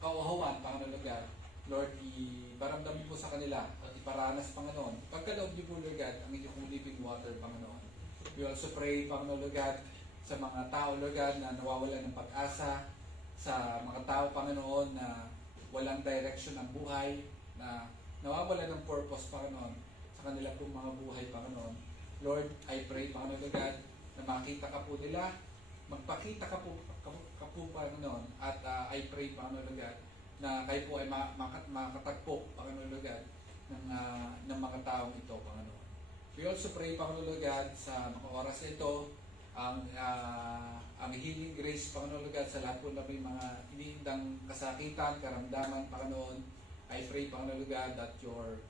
kauhawan, Panginoon, Lord God, Lord, iparamdam po sa kanila at iparanas, Panginoon. Pagkaloob niyo po, Lord God, ang inyong living water, Panginoon. We also pray, Panginoon, Lord God, sa mga tao, Lord God, na nawawalan ng pag-asa, sa mga tao, Panginoon, na walang direction ng buhay, na nawawalan ng purpose, Panginoon, sa kanila pong mga buhay, Panginoon. Lord, I pray, Panginoon, Lord God, na makita ka po nila, magpakita ka po, Panginoon, at I pray, Panginoon, Lord God, na kayo po ay makatagpo, Panginoon, Lord God, ng mga taong ito, Panginoon. We also pray, Panginoon, Lord God, sa mga oras na ito, ang healing grace, Panginoon, Lord God, sa lahat po na may mga iniindang kasakitan, karamdaman, Panginoon. I pray, Panginoon, Lord God, that your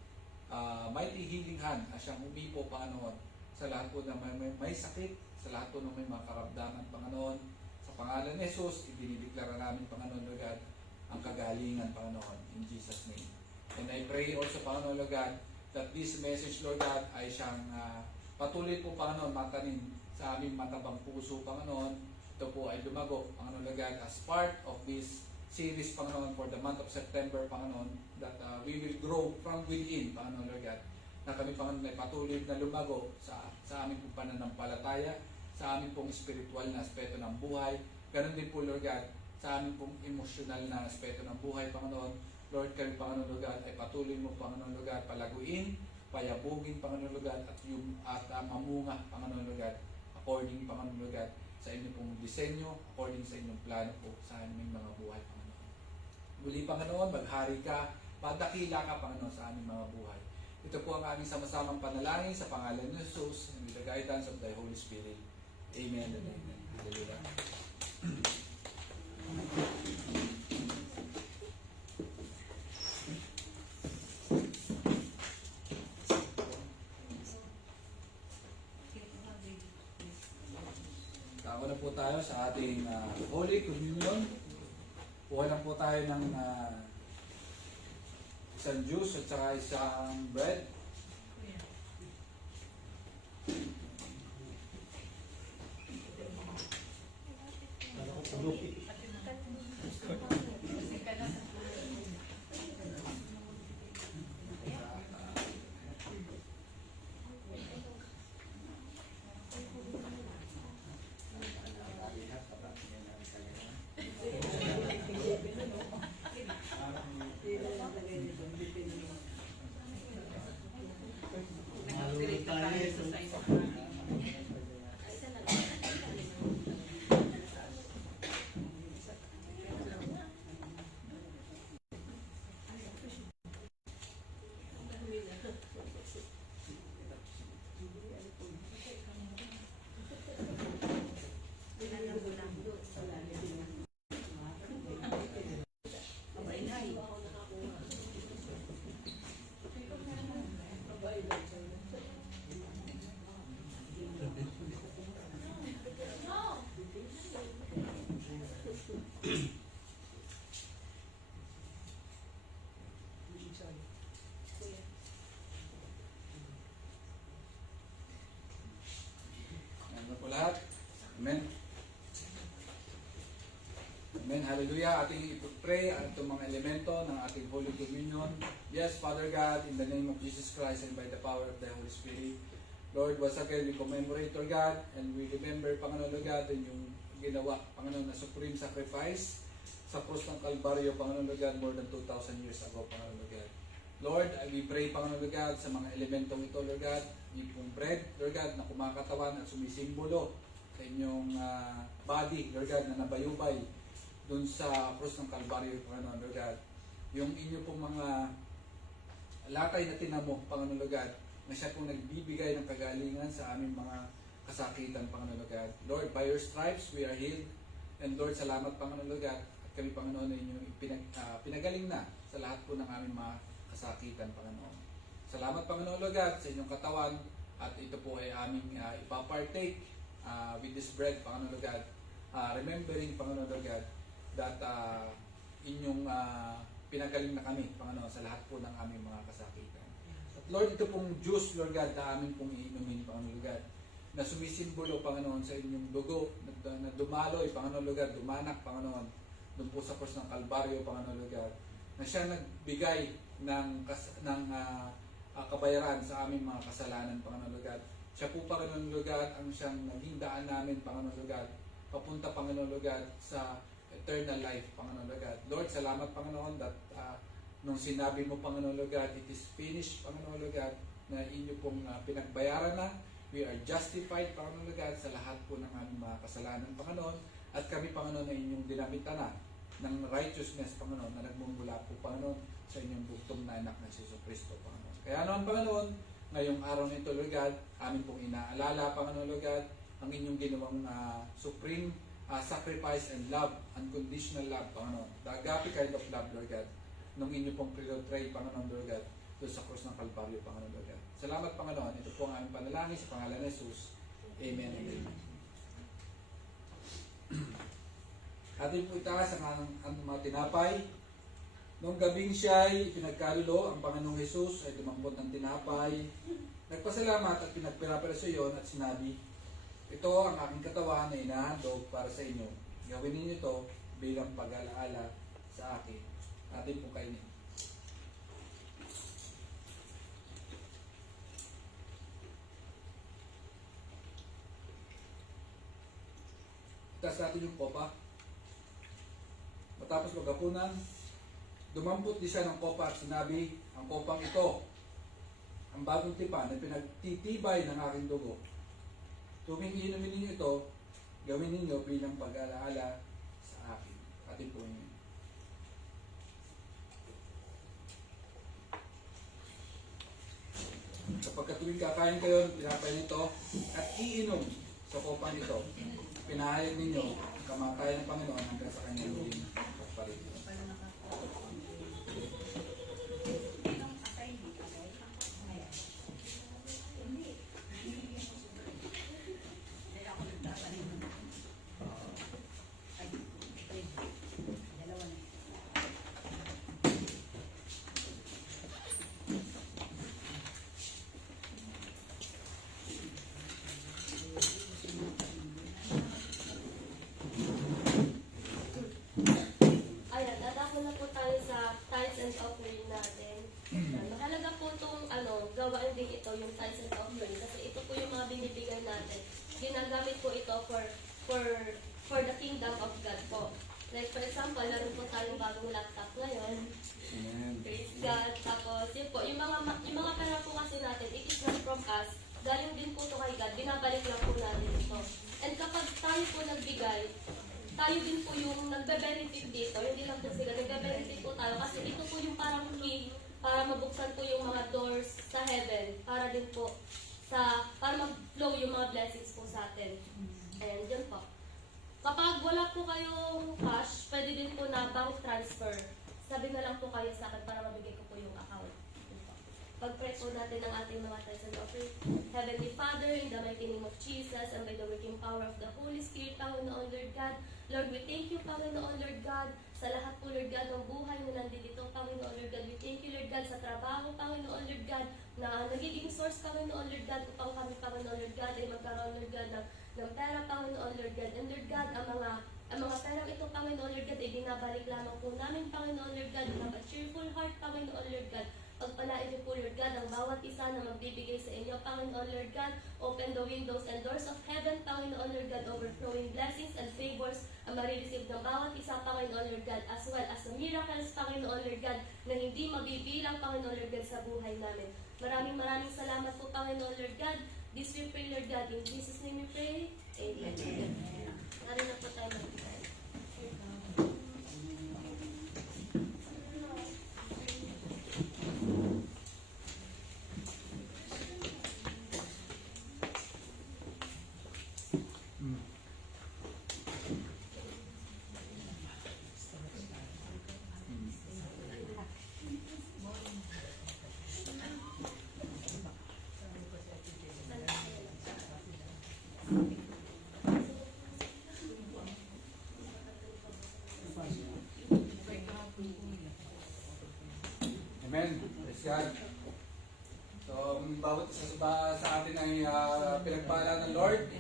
mighty healing hand ay siyang umipo, Panginoon, sa lahat po na may sakit, sa lahat po na may mga karamdaman, Panginoon. Sa pangalan ni Jesus, idinideklara namin, Panginoon, Lord God, ang kagalingan, Panginoon, in Jesus' name. And I pray also, Panginoon, Lord God, that this message, Lord God, ay siyang patuloy po, Panginoon, matanim sa aming matabang puso, Panginoon. Ito po ay lumago, Panginoon Lord, as part of this series, Panginoon, for the month of September, Panginoon, that we will grow from within, Panginoon Lord, na kami, Panginoon, may patuloy na lumago sa aming pong pananampalataya, sa aming pong spiritual na aspeto ng buhay. Ganon din po, Lord God, sa aming pong emosyonal na aspeto ng buhay, Panginoon. Lord, kami, Panginoon Lord, ay patuloy mo, Panginoon Lord, palaguin, payabugin, Panginoon Lord, at mamunga, Panginoon Lord, according, Panginoon Lord, sa inyong pong disenyo, according sa inyong plano po sa aming mga buhay, Panginoon. Muli, Panginoon, maghari ka, padakila ka, Panginoon, sa aming mga buhay. Ito po ang aming sama-samang panalangin sa pangalan ni Jesus and with the guidance of the Holy Spirit. Amen and amen. Hallelujah. Tama na po tayo sa ating Holy Communion. Kuha lang po tayo ng isang juice at saka isang bread. Ano po lahat? Amen. Amen. Hallelujah. Ating ipag-pray ang itong mga elemento ng ating Holy Communion. Yes, Father God, in the name of Jesus Christ and by the power of the Holy Spirit, Lord, once again, we commemorate, Lord God, and we remember, Panginoon Lord God, yung ginawa, Panginoon, na supreme sacrifice sa krus ng Kalbaryo, Panginoon Lord God, more than 2,000 years ago, Panginoon Lord God. Lord, we pray, Panginoon Lord God, sa mga elementong ito, Lord God, yung pong bread, Lord God, na kumakatawan at sumisimbolo sa inyong body, Lord God, na nabayubay dun sa krus ng Kalbaryo, Panginoon Lord God. Yung inyo pong mga latay na tinamo, Panginoon Lord God, na siya pong nagbibigay ng kagalingan sa aming mga kasakitan, Panginoon Lord God. Lord, by your stripes, we are healed. And Lord, salamat, Panginoon Lord God, at kami, Panginoon, na inyong pinagaling na sa lahat po ng aming mga kasakitan, Panginoon. Salamat, Panginoon Lord God, sa inyong katawan, at ito po ay aming ipapartake with this bread, Panginoon Lord God. Remembering, Panginoon Lord God, that inyong pinagaling na kami, Panginoon, sa lahat po ng aming mga kasakitan. At Lord, ito pong juice, Lord God, na amin pong iinumin, Panginoon Lord God, na sumisimbolo, Panginoon, sa inyong dugo, na dumaloy, Panginoon Lord God, dumanak, Panginoon, doon po sa krus ng Kalbaryo, Panginoon Lord God, na siya nagbigay ng kabayaran sa aming mga kasalanan, Panginoon Lord God. Siya po, Panginoon Lord God, ang siyang naging daan namin, Panginoon Lord God, papunta, Panginoon Lord God, sa eternal life, Panginoon Lord God. Lord, salamat, Panginoon, that nung sinabi mo, Panginoon Lord God, it is finished, Panginoon Lord God, na inyo pong pinagbayaran na. We are justified, Panginoon Lord God, sa lahat po ng aming mga kasalanan, Panginoon. At kami, Panginoon, na inyong dinamitan na ng righteousness, Panginoon, na nagmumula po, Panginoon, sa inyong bugtong na anak na si Jesus Cristo, Panginoon. Kaya naman, Panginoon, ngayong araw na ito, Lord God, amin pong inaalala, Panginoon Lord God, ang inyong ginawang supreme sacrifice and love, unconditional love, Panginoon. The agape kind of love, Lord God, nung inyo pong pre-portray, Panginoon Lord God, doon sa krus ng Kalbaryo, Panginoon Lord God. Salamat, Panginoon. Ito po ang aming panalangin sa pangalan ni Jesus. Amen and amen. Atin po itaas ang mga tinapay. Noong gabing siya'y pinagkalulo, ang Panginoong Jesus ay lumambot ng tinapay, nagpasalamat at pinagpirapirasyo yun at sinabi, ito ang aking katawan na inahandog para sa inyo. Gawin ninyo ito bilang pag-alaala sa akin. Atin po kainin. Itaas natin yung kopa. Matapos maghapunan, dumampot di siya ng kopa at sinabi, ang kopang ito, ang bagong tipan na pinagtitibay ng aking dugo. Tuwing inumin ninyo ito, gawin ninyo bilang pag-alaala sa akin. Atin po yun. Kapag tuwing kakain kayo, pinapain ito at iinom sa kopang ito. Pinahayag ninyo ang kamatayan ng Panginoon hanggang sa kanyang huling pagpalit. Ayan, dadako na po tayo sa tithes and offering natin. Mahalaga po itong gawain din ito, yung tithes and offering. Kasi ito po yung mga binibigay natin. Ginagamit po ito for the kingdom of God po. Like for example, meron po tayong bagong laptop ngayon. Amen. Praise God. Tapos yun po, yung mga pera po kasi natin, it is not from us. Galing din po ito kay God. Binabalik lang po natin ito. And kapag tayo po nagbigay, tayo din po yung nagbe-benefit dito. Hindi lang po sila, nagbe-benefit po tayo. Kasi ito po yung parang key para mabuksan po yung mga doors sa heaven. Para din po para mag-flow yung mga blessings po sa atin. And yun po. Kapag wala po kayong cash, pwede din po na bank transfer. Sabi na lang po kayo sa akin para mabigay ko po yung account. Yun po. Pag-pray po natin ang ating mga tithes and offering. Heavenly Father, in the mighty name of Jesus, and by the working power of the Holy Spirit, Panginoon Lord God, Lord, we thank you, Panginoon Lord God, sa lahat po, Lord God, ng buhay na nandito, Panginoon Lord God. We thank you, Lord God, sa trabaho, Panginoon Lord God, na nagiging source, Panginoon Lord God, upang kami, Panginoon Lord God, ay magkaroon, Lord God, ng pera, Panginoon Lord God. And Lord God, ang mga perang ito, Panginoon Lord God, ay binabalik lamang po namin, Panginoon Lord God, with a cheerful heart, Panginoon Lord God. Pagpalain niyo po, Lord God, ang bawat isa na magbibigay sa inyo, Panginoon Lord God. Open the windows and doors of heaven, Panginoon Lord God, overflowing blessings and favors ang marireceive ng bawat isa, Panginoon Lord God, as well as the miracles, Panginoon Lord God, na hindi mabibilang, Panginoon Lord God, sa buhay namin. Maraming salamat po, Panginoon Lord God. This we pray, Lord God. In Jesus' name we pray. Amen. Narin na po tayo mag-pray. Amen. Praise God. So, bawat isa sa atin ay pinagpala ng Lord.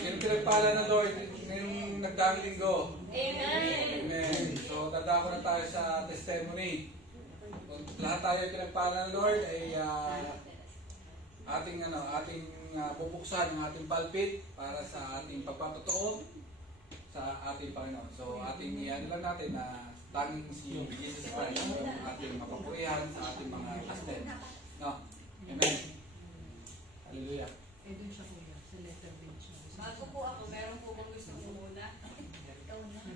Yung pinagpala ng Lord ngayong nagdaang linggo. Amen. Amen. So, dadako na tayo sa testimony. Kung lahat tayo pinagpala ng Lord ay ating bubuksan ang ating pulpit para sa ating pagpapatotoo sa ating Panginoon. So, ating iyan lang natin na tanging si Jesus Christ ang ating mapapurihan sa ating mga kasten. No? Amen. Hallelujah. Eh, dun siya kuya. Sa letter din siya. Bago po ako, meron po bang gusto muna?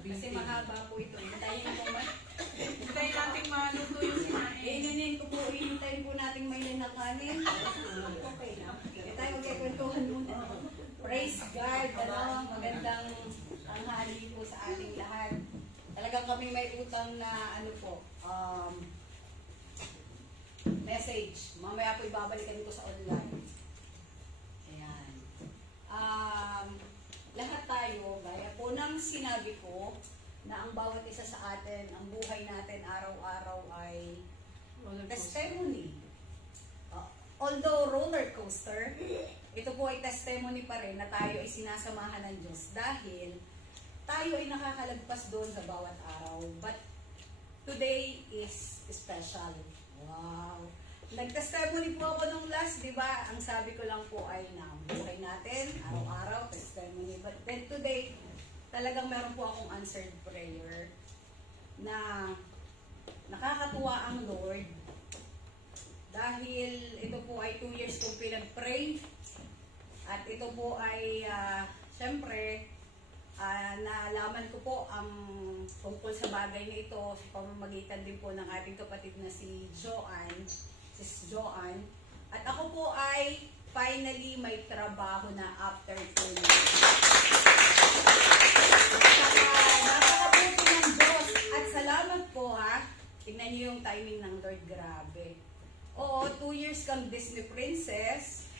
Kasi mahaba po ito. Hintayin ko po Hintayin natin maluto yung sinain. Inunin ko po, hihintayin po natin may nanakanin. Okay na. Kaya tayo magkikwentuhan muna. Praise God! Magandang tanghali po sa ating lahat. Talagang kaming may utang na message. Mamaya po ibabalikan ko sa online. Ayan. Lahat tayo, gaya po ng sinabi ko, na ang bawat isa sa atin, ang buhay natin araw-araw ay testimony. although roller coaster, ito po ay testimony pa rin na tayo ay sinasamahan ng Diyos dahil tayo ay nakakalagpas doon sa bawat araw. But today is special. Wow! Nag-testimony po ako nung last, di ba? Ang sabi ko lang po ay na buhay natin, araw-araw, testimony. But then today, talagang meron po akong answered prayer na nakakatuwa ang Lord dahil ito po ay 2 years kong pinag-pray at ito po ay syempre naalaman ko po ang tungkol sa bagay na ito sa pamamagitan din po ng ating kapatid na si Sis Joanne. At ako po ay finally may trabaho na after 2 years. Napakabuti ng Diyos. At salamat po ha. Tingnan niyo yung timing ng Lord. Grabe. Oo, 2 years kang Disney princess.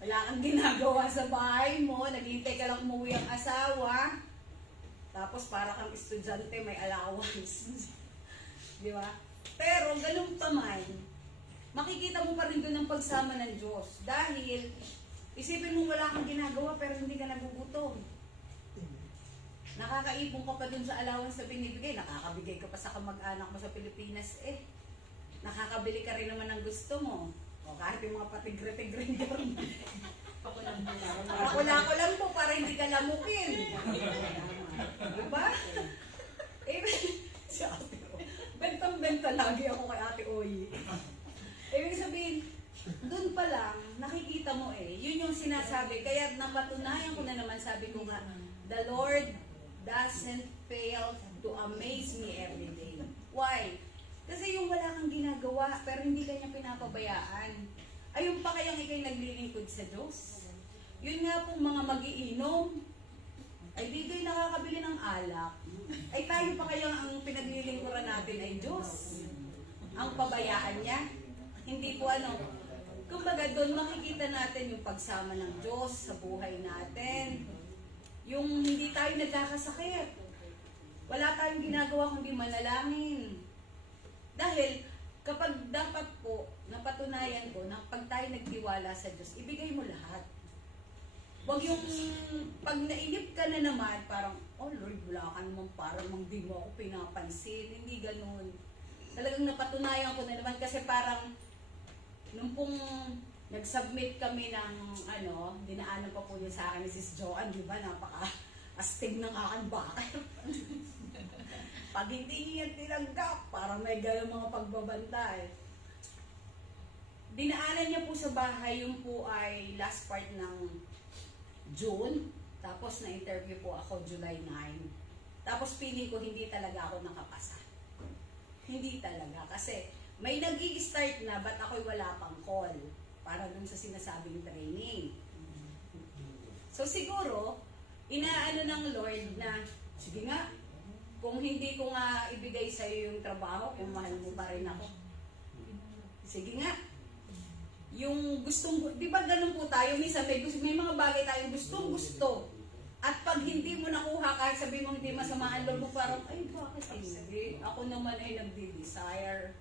Wala kang ginagawa sa bahay mo. Naghihintay ka lang umuwi ang asawa. Tapos para kang estudyante may allowance. Di ba? Pero ganun pa man, makikita mo pa rin doon ang pagsama ng Diyos. Dahil, isipin mo wala kang ginagawa pero hindi ka nagugutom. Nakakaipon ka pa doon sa allowance na binibigay. Nakakabigay ka pa sa kamag-anak mo sa Pilipinas eh. Nakakabili ka rin naman ng gusto mo. O kahit yung mga patigre-tigre Pakula ko lang po para hindi ka lamukin. Diba? Eh, si Ate O. Bentang-benta lagi ako kay Ate Oy. Ibig sabihin, doon pa lang, nakikita mo yun yung sinasabi. Kaya napatunayan ko na naman, sabi ko nga, the Lord doesn't fail to amaze me every day. Why? Kasi yung wala kang ginagawa, pero hindi ka niya pinapabayaan. Ayun pa kayang ikay naglilingkod sa Diyos. Yun nga pong mga magiinom, ay di kayo nakakabili ng alak. Ay tayo pa kayang ang pinaglilingkuran natin ay Diyos. Ang pabayaan niya. Hindi po kumbaga doon makikita natin yung pagsama ng Diyos sa buhay natin. Yung hindi tayo nagkakasakit. Wala tayong ginagawa kundi manalangin. Dahil kapag dapat po, napatunayan ko na pag tayo nagtiwala sa Diyos, ibigay mo lahat. Huwag yung pag nainip ka na naman, parang, oh Lord, wala ka naman, parang di mo ako pinapansin. Hindi ganun. Talagang napatunayan ko na naman kasi parang nung pong nag-submit kami ng dinaanan pa po niya sa akin ni Sis Joanne, di ba? Napaka-astig ng aking bakit. Pag hindi niya tinanggap, parang may gano'ng mga pagbabantay. Dinaanan niya po sa bahay, yung po ay last part ng June. Tapos na-interview po ako July 9. Tapos feeling ko hindi talaga ako nakapasa. Hindi talaga. Kasi may nag-i-start na, but ako'y wala pang call para dun sa sinasabing training. So siguro, inaano ng Lord na, sige nga, kung hindi ko nga ibigay sa'yo yung trabaho, kung mahal mo pa rin ako. Sige nga. Yung gustong, di ba ganun po tayo, minsan may mga bagay tayong gustong gusto. At pag hindi mo nakuha, kahit sabi mo hindi masama ang loob mo, parang, ay bakit hindi? Ako naman ay nagdi-desire.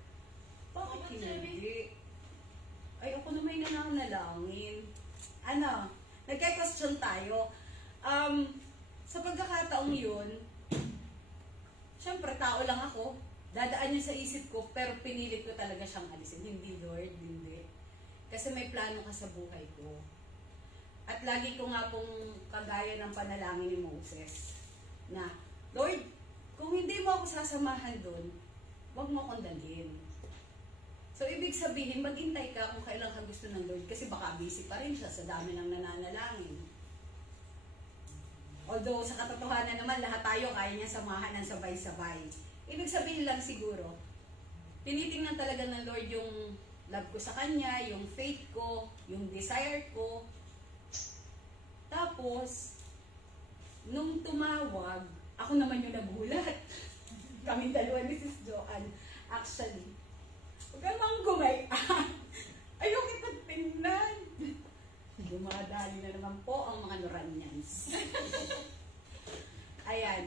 Bakit hindi? Ay ako naman ay nananalangin. Nagka-question tayo. Sa pagkakataong yun, syempre, tao lang ako. Dadaan yun sa isip ko, pero pinilit ko talaga siyang alisin. Hindi, Lord, hindi. Kasi may plano ka sa buhay ko. At lagi ko nga pong kagaya ng panalangin ni Moses, na, Lord, kung hindi mo ako sasamahan doon, huwag mo akong dalhin. So, ibig sabihin, maghintay ka kung kailan ka gusto ng Lord, kasi baka busy pa rin siya sa dami ng nananalangin. Although sa katotohanan naman, lahat tayo kaya niya samahan ng sabay-sabay. Ibig sabihin lang siguro, tinitingnan talaga ng Lord yung love ko sa Kanya, yung faith ko, yung desire ko. Tapos, nung tumawag, ako naman yung nagulat. Kaming dalawa ni Sis Joanne. Actually, huwag ka mang gumayan. Ayaw kita tingnan. Dumadali na naman po ang mga Noranians. Ayan.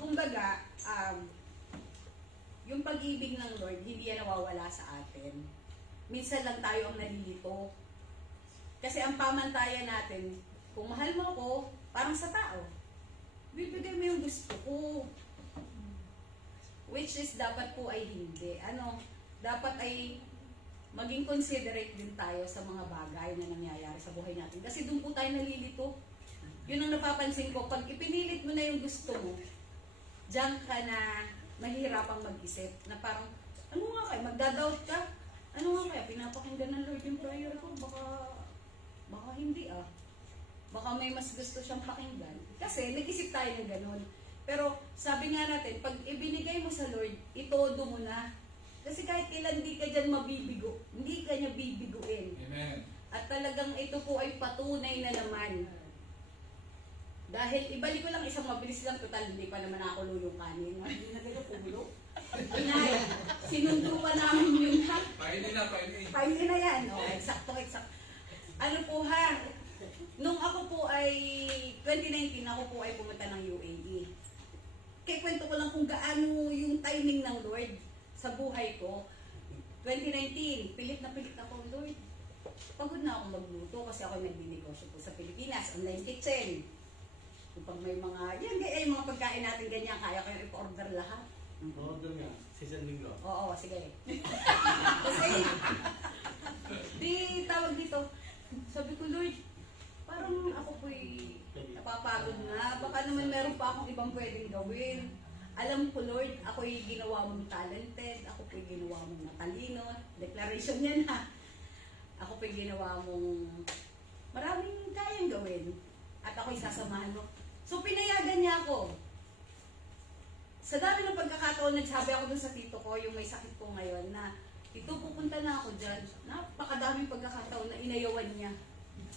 Kumbaga, yung pag-ibig ng Lord, hindi yan nawawala sa atin. minsan lang tayo ang nalilito. Kasi ang pamantayan natin, kung mahal mo ko, parang sa tao, bibigay mo yung gusto ko. Which is dapat po ay hindi. Dapat ay maging considerate din tayo sa mga bagay na nangyayari sa buhay natin. Kasi doon po tayo nalilito. Yun ang napapansin ko. Pag ipinilit mo na yung gusto mo, diyan ka na mahihirapang mag-isip. Na parang, ano nga kaya? Magdadoubt ka? Ano nga kaya? Pinapakinggan ng Lord yung prayer ko? Baka hindi Baka may mas gusto siyang pakinggan. Kasi nag-isip tayo ng ganun. Pero sabi nga natin, pag ibinigay mo sa Lord, itodo mo na. Kasi kahit ilan di ka dyan mabibigo, hindi ka niya bibiguin. Amen. At talagang ito po ay patunay na naman. Dahil ibalik ko lang isang mabilis lang, total, hindi pa naman ako lulong kanin. Hindi na kayo pulo. Inay, sinundo pa namin yun ha. Painin na, painin. Pahingi na yan. Eksakto. Ano po ha, nung ako po ay, 2019, ako po ay pumunta ng UAE. Kaya kwento ko lang kung gaano yung timing ng Lord sa buhay ko. 2019, pilit na ako, Lord. Pagod na akong magluto kasi ako nagbinegosyo po sa Pilipinas, online kitchen. Pag may mga, yung mga pagkain natin ganyan, kaya ko yung i-order lahat. Order nga, season linggo. Oo, sige. Kasi, di tawag dito, sabi ko, Lord, parang ako po'y napapagod na. Baka naman meron pa akong ibang pwedeng gawin. Alam ko, Lord, ako'y ginawa mong talented, ako po'y ginawa mong matalino. Declaration yan ha. Ako po'y ginawa mong maraming kayang gawin. At ako'y sasamahan mo. So, pinayagan niya ako. Sa dami ng pagkakataon, nagsabi ako dun sa tito ko, yung may sakit ko ngayon, na Tito, pupunta na ako dyan. Napakadaming pagkakataon na inayawan niya.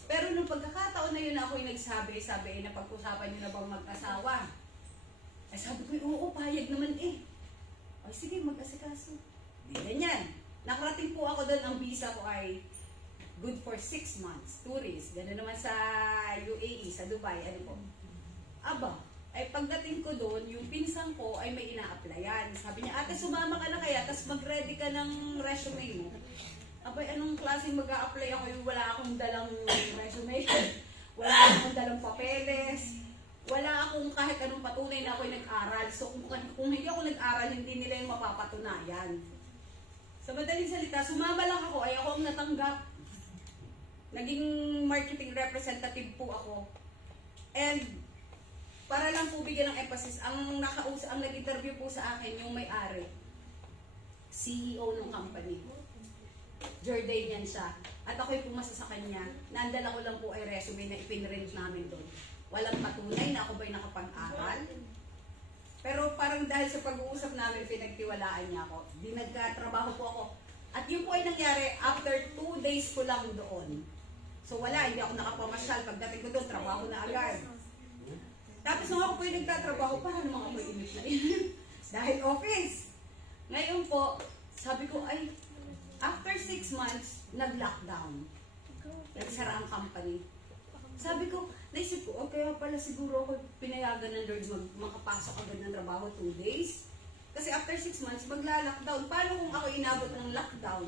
Pero nung pagkakataon na yun ako yung nagsabi, na pag-usapan niyo na bang mag-asawa? Ay sabi ko, oo, payag naman eh. Ay sige, mag-asikaso. Di ganyan. Nakarating po ako doon, ang visa ko ay good for 6 months, tourist. Gano'n naman sa UAE, sa Dubai, ano po. Aba, ay pagdating ko doon, yung pinsang ko ay may ina-applyan. Sabi niya, ate, sumama ka na kaya, tapos mag-ready ka ng resume mo. Abay, anong klaseng mag-a-apply ako yung wala akong dalang resume, wala akong dalang papeles, wala akong kahit anong patunay na ako'y nag-aral. So kung hindi ako nag-aral, hindi nila yung mapapatunayan. Sa madaling salita, sumama lang ako, ay ako ang natanggap. Naging marketing representative po ako. And para lang po bigyan ng emphasis, ang nag-interview po sa akin yung may-ari, CEO ng company. Jordanian siya. At ako'y pumasa sa kanya. Nandala ko lang po ay resume na ipinrint namin doon. Walang patunay na ako ba'y nakapag-aral. Pero parang dahil sa pag-uusap namin, pinagtiwalaan niya ako. Di nagkatrabaho po ako. At yun po ay nangyari after 2 days ko lang doon. So wala, hindi ako nakapamasyal. Pagdating ko doon, trabaho na agad. Tapos nung ako po yung nagtatrabaho, paano mga ako init na init? Dahil office. Ngayon po, sabi ko, ay, after 6 months, nag-lockdown. Nagsara ang company. Sabi ko, naisip ko, okay pala siguro ako pinayagan ng Lord makapasok agad ng trabaho 2 days. Kasi after 6 months, magla-lockdown. Paano kung ako inabot ng lockdown?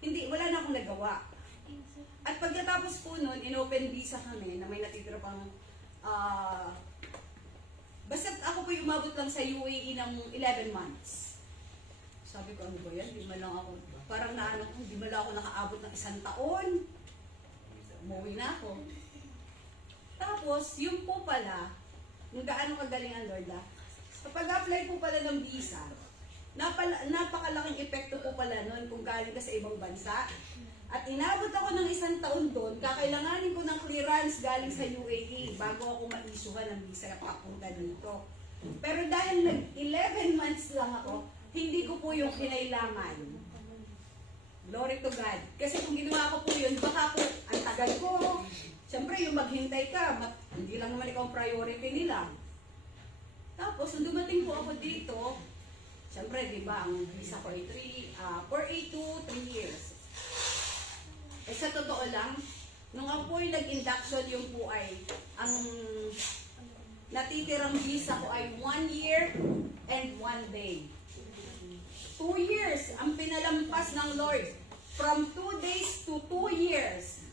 Hindi, wala na akong nagawa. At pagkatapos po nun, in-open visa kami na may natitira pang, basta ako po umabot lang sa UAE ng 11 months. Sabi ko, ano ba yan? Di man lang ako, parang naano ko, di man lang ako nakaabot ng 1 taon. Umuwi na ako. Tapos, yung po pala, kung gaano kagaling ang Lord, kapag apply po pala ng visa, napakalaking epekto po pala nun kung galing ka sa ibang bansa. At inabot ako ng 1 taon doon, kakailanganin ko ng clearance galing sa UAE bago ako ma-issuehan ng visa na papunta dito. Pero dahil nag-11 months lang ako, hindi ko po yung kinailangan. Glory to God. Kasi kung ginawa ko po yun, baka po, ang tagal ko. Siyempre, yung maghintay ka, hindi lang naman ikaw ang priority nila. Tapos, nung dumating po ako dito, siyempre, di ba, ang visa ko ay 4A to 3 years. Eh, sa totoo lang, nung ako po yung nag-induction, yung po ay, ang natitirang visa ko ay 1 year and 1 day. 2 years ang pinalampas ng Lord. from 2 days to 2 years.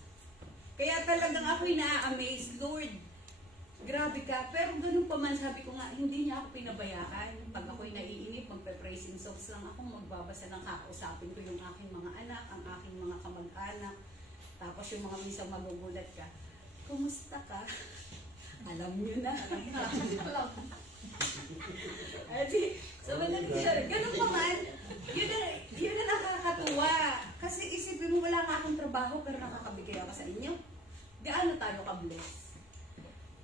Kaya talagang ako'y na-amaze, Lord. Grabe ka. Pero ganun pa man, sabi ko nga, hindi niya ako pinabayaan. Pag ako'y naiinip, magpe-praising songs lang ako, magbabasa ng kakausapin ko yung aking mga anak, ang aking mga kamag-anak. Tapos yung mga minsan magugulat ka, kumusta ka? Alam niyo na. So, ganun pa man, yun na nakakatuwa. Kasi isipin mo, wala nga akong trabaho, pero nakakabigay ako sa inyo. Gaano tayo ka-bless?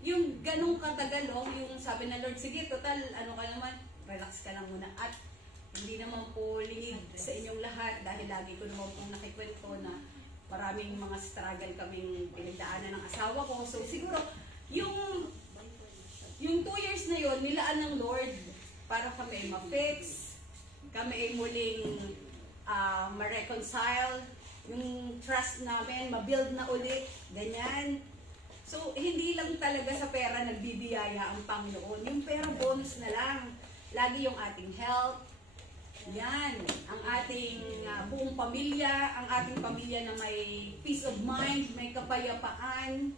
Yung ganong katagalong, yung sabi na Lord, sige, total, ano ka naman, relax ka lang muna. At hindi naman po lingid sa inyong lahat dahil lagi ko naman pong nakikwento na maraming mga struggle kaming pinagdaanan ng asawa ko. So siguro, yung 2 years na yon nilaan ng Lord para kami ay ma-fix, kami ay muling ma-reconcile, yung trust namin, ma-build na ulit, ganyan. So, hindi lang talaga sa pera nagbibiyaya ang Panginoon. Yung pera bonus na lang. Lagi yung ating health. Yan. Ang ating buong pamilya. Ang ating pamilya na may peace of mind, may kapayapaan.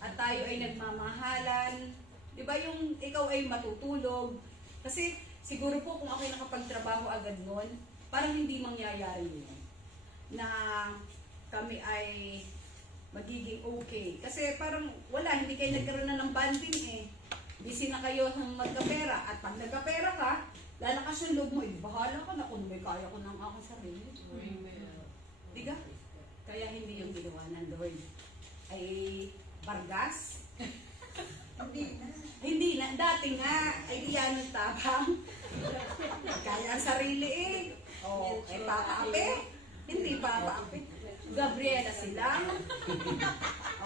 At tayo ay nagmamahalan. Diba yung ikaw ay matutulog. Kasi siguro po kung ako'y nakapagtrabaho agad nun, parang hindi mangyayari yun. Na kami ay magiging okay. Kasi parang wala, hindi kayo nagkaroon na ng bonding eh. Busy na kayo ng magkapera. At pag nagkapera ka, lalakas yung loob mo, bahala ka na kung may kaya ko ng aking sarili. Diga? Kaya hindi yung ginawa ng Lord. Ay bargas? Hindi na. Dati nga, ay iyan ang tapang. Kaya ang sarili eh. O, ay papaapi? Hindi papaapi. Gabriela sila.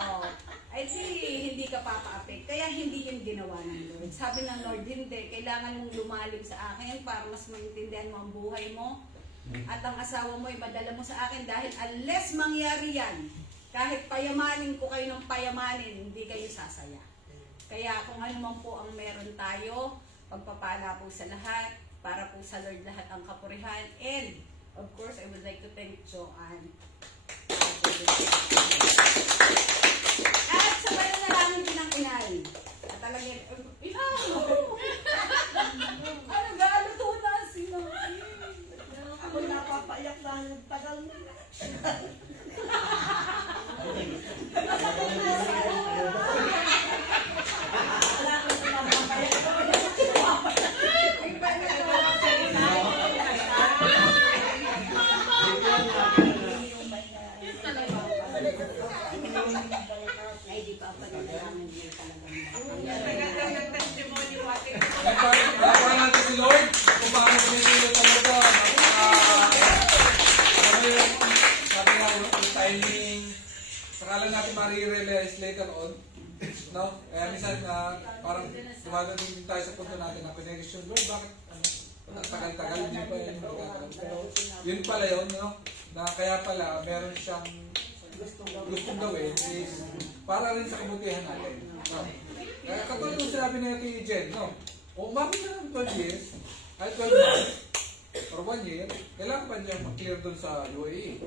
Oh, ay hindi ka papaapik. Kaya hindi yung ginawa ng Lord. Sabi ng Lord, hindi. Kailangan mong lumalim sa akin para mas maintindihan mo ang buhay mo. At ang asawa mo ay madala mo sa akin dahil unless mangyari yan, kahit payamanin ko kayo ng payamanin, hindi kayo sasaya. Kaya kung ano man po ang meron tayo, pagpapala po sa lahat, para po sa Lord lahat ang kapurihan. And, of course, I would like to thank Joanne. At sa pananalangin din ng inay. At talagang, ano gano'n to na sila? Ako napapaiyak na yung tagal nila. Wala akong napapaiyak. Iba na to. Ay, di pa pananalangin din talagang. Nagandang ng testimony mo ating Palaparan natin si Lord kung paano kumililo talaga. Sabi nga yung timing, sakalan natin ma-realize later on. No? Kaya minsan parang dumadating din tayo sa punto natin na pinag-question, Lord, bakit tagal-tagal hindi pa yun magkakaroon. Pero yun pala yun, no? Na kaya pala meron siyang gustong gawin is para rin sa kabutihan natin. No? Kaya katulad yung sinabi ni Ate Jen, no? Kung umabot na ng 12 years, ay 12 months, or 1 year, kailangan pa niya mag-clear dun sa UAE.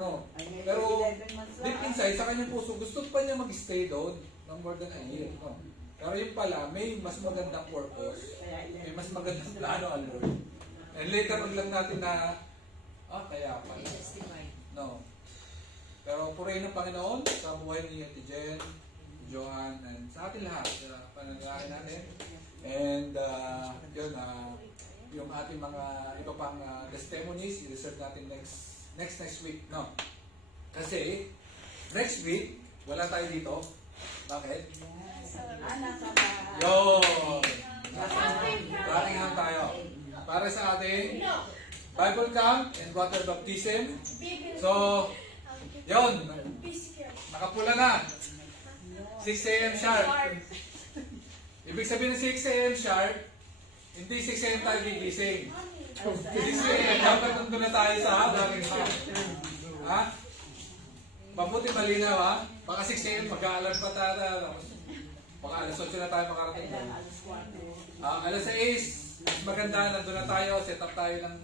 No? Pero deep inside, sa kanyang puso, gusto pa niya mag-stay doon ng more than a year. No? Pero yun pala, may mas magandang purpose, may mas magandang plano ang Lord. And later, pag lang natin na, kaya pala. No. Pero purihin ng Panginoon sa buhay ni Ate Jen, Joanne, and sa atin lahat, sa pananalain natin. And yun, yung ating mga iba pang testimonies, i-reserve natin next week. No? Kasi, next week, wala tayo dito. Bakit? Yo! Ratingham tayo. Para sa ating Bible Camp and Water Baptism. So, yun. Nakapula na. 6 a.m. sharp. Ibig sabihin ng 6 a.m. sharp, hindi 6 a.m. tayo gigising. 6 a.m. dapat nandun na tayo sa Ratingham. Ha? Mabuti malinaw ha? Baka 6 a.m. mag-aalarm pa tayo. Baka alas 8 na tayo makarating doon. Alas 6, mas maganda, nandun na tayo, set up tayo ng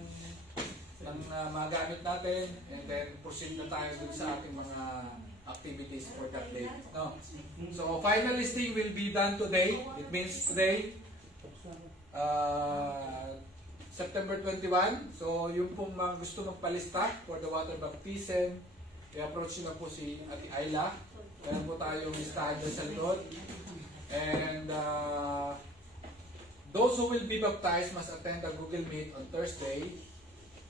ng mga gamit natin, and then proceed na tayo dun sa ating mga activities for that day. No? So, final listing will be done today. It means today, September 21. So, yung pong mga gusto magpalista for the water baptism, i-approach nyo na po si Ate Ayla. Meron po tayong listahan dyan sa likod. And those who will be baptized must attend a Google Meet on Thursday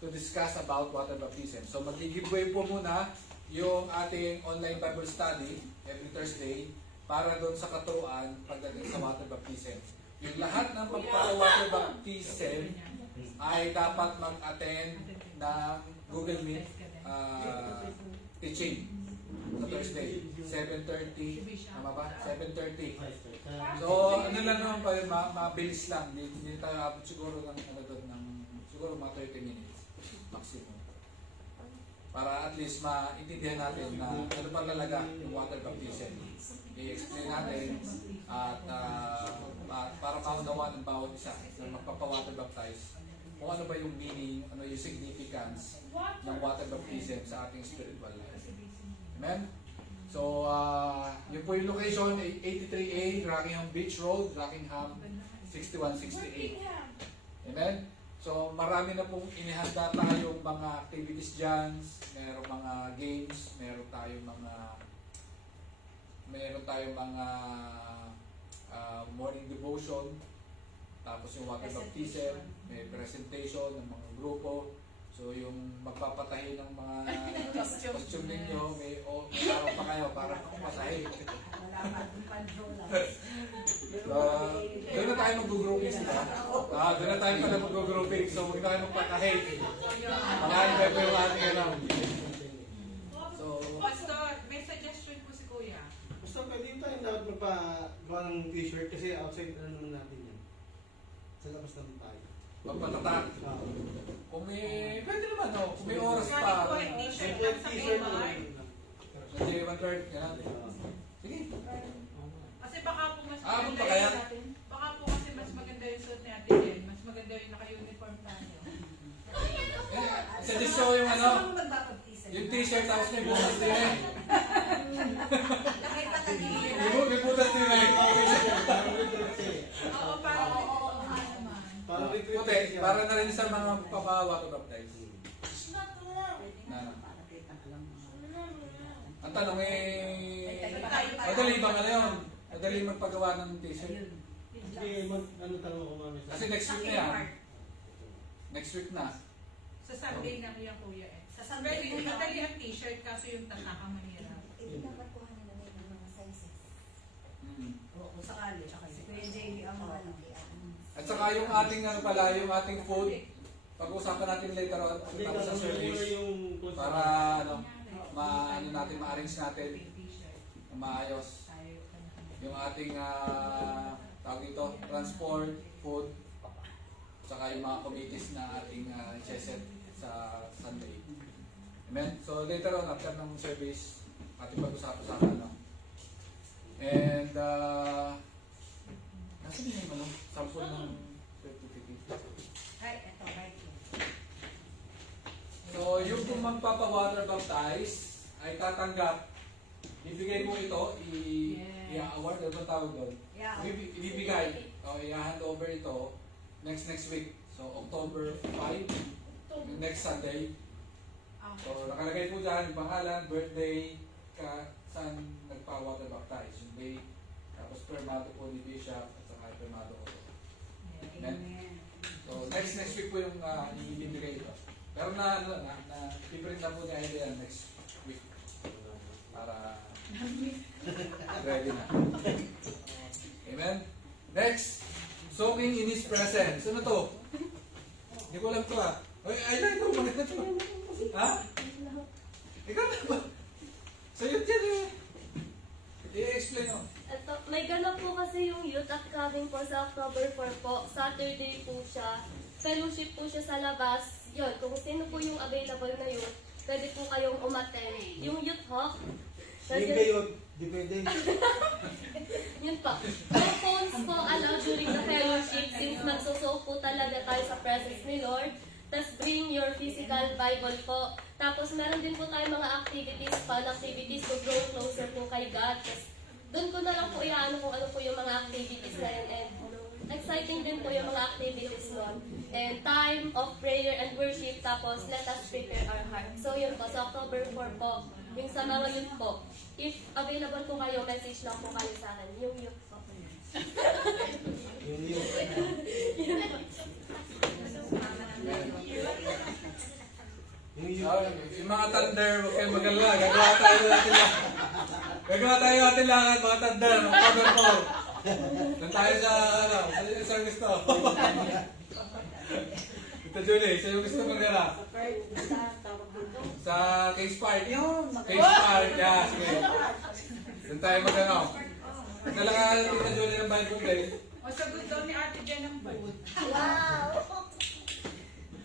to discuss about water baptism. So, mag-giveaway po muna yung ating online Bible study every Thursday para doon sa katuruan pagdating sa water baptism. Yung lahat ng magpapa-water baptism ay dapat mag-attend ng Google Meet teaching sa Thursday, 7:30, tama ba? 7:30. So, ano lang naman pa yun, mabilis lang. Hindi tayo abot siguro ng, siguro mga 30 minutes maximum. Para at least maintindihan natin na ano pa talaga yung water baptism. I-explain natin at para maunawaan ng bawat isa na magpapa-water baptize kung ano ba yung meaning, ano yung significance ng water baptism sa ating spiritual life. Amen? So, yun po yung location, 83A, Rockingham Beach Road, Rockingham 6168. Amen? So, marami na pong inihanda tayong mga activities dyan, merong mga games, meron tayong mga morning devotion, tapos yung water baptism, may presentation ng mga grupo. So, yung magpapatahi ng mga costume ninyo, may araw pa kayo para patahi. So, doon na tayo mag-grouping sila. Doon na tayo pala mag-grouping. So, huwag na tayo magpatahi. Pakain kayo yung ating alam. So, Pastor, may suggestion po si Kuya. Basta pwede tayo dapat magpagawa ng t-shirt kasi outside na naman natin yan. Sa labas naman tayo. magpatatak. Kung may, pwede naman, no? Kung may oras pa. Kahit po ay t-shirt lang sa Kmart. Sa J1-3, gano'n. Sige. Kasi baka po mas Abot maganda pa kaya? baka po kasi mas maganda yung suit ni Ate Jen. Mas maganda yung naka-uniform tayo. Suggest ko yung ano, yung t-shirt tapos may butas din eh. Nakita ka din. May butas din eh. Oo, parang Puti, para na rin sa mga pabawa to baptize. Ang tanong eh, madali ba nga yun? Madali magpagawa ng t-shirt? Hindi, ano tanong ko mami? Kasi next week na yan. Next week na. sa Sunday na kuya kuya eh. Sa Sunday Pwede na. madali ang t-shirt kaso yung tatak ang mahirap. Hindi dapat kuha nila ng mga sizes. Oo, sakali. Si Kuya JB ang ano. At saka yung ating ano pala, yung ating food, pag-uusapan natin later on Hindi, tapos sa service yung para ano, ano natin, ma-arrange natin na maayos yung ating tawag dito, transport, food, saka yung mga committees na ating set sa Sunday. Amen? So later on, after ng service, ating pag-usapan no? And nasa din yung ano, sample ng certificate. Right, eto, right. So, yung kung magpapa-water baptize ay tatanggap, ibigay mo ito, i-award, ano ba tawag doon? Yeah. Ibibigay, i-hand over ito next week. So, October 5, yung next Sunday. So, nakalagay po dyan yung pangalan, birthday, saan nagpa-water baptize, yung date, tapos permado po ni Bishop, at saka permado ko. Amen. So, next week po yung ibibigay ito. Pero na i-print na po niya yan next week. Para ready na. Amen? Next, soaking in His presence. Ano to? Hindi ko alam to Ay, like ko. Maganda to. Ha? Ikaw na ba? So, yun dyan eh. I-explain mo. Ito, may ganap po kasi yung youth upcoming po sa October 4 po. Saturday po siya. Fellowship po siya sa labas. Yun, kung sino po yung available na youth, pwede po kayong umattend. Yung youth hawk, Hindi kayo, depende. yun po. Yung phones po allowed during the fellowship since magsusoak po talaga tayo sa presence ni Lord. Tapos bring your physical Bible po. Tapos meron din po tayong mga activities, fun activities to grow closer po kay God. Tapos doon ko na lang po iaano kung ano po yung mga activities na yun. And exciting din po yung mga activities nun. And time of prayer and worship. Tapos let us prepare our heart. So yun po, sa October 4 po, yung sa mga youth po. If available po kayo, message lang po kayo sa akin. Yung youth po. Yung mga thunder, huwag kayong magalala. Gagawa tayo natin lang. Gagawa tayo natin lang mga thunder. October 4. Doon tayo sa, ano, sa gusto. Ito Julie, sa'yo gusto magdala? Sa Case Park. Case Park, yeah, sige. Doon tayo magano. Dala ka Tita Julie ng Bible Day. O sagot daw ni Ate Jen ang food.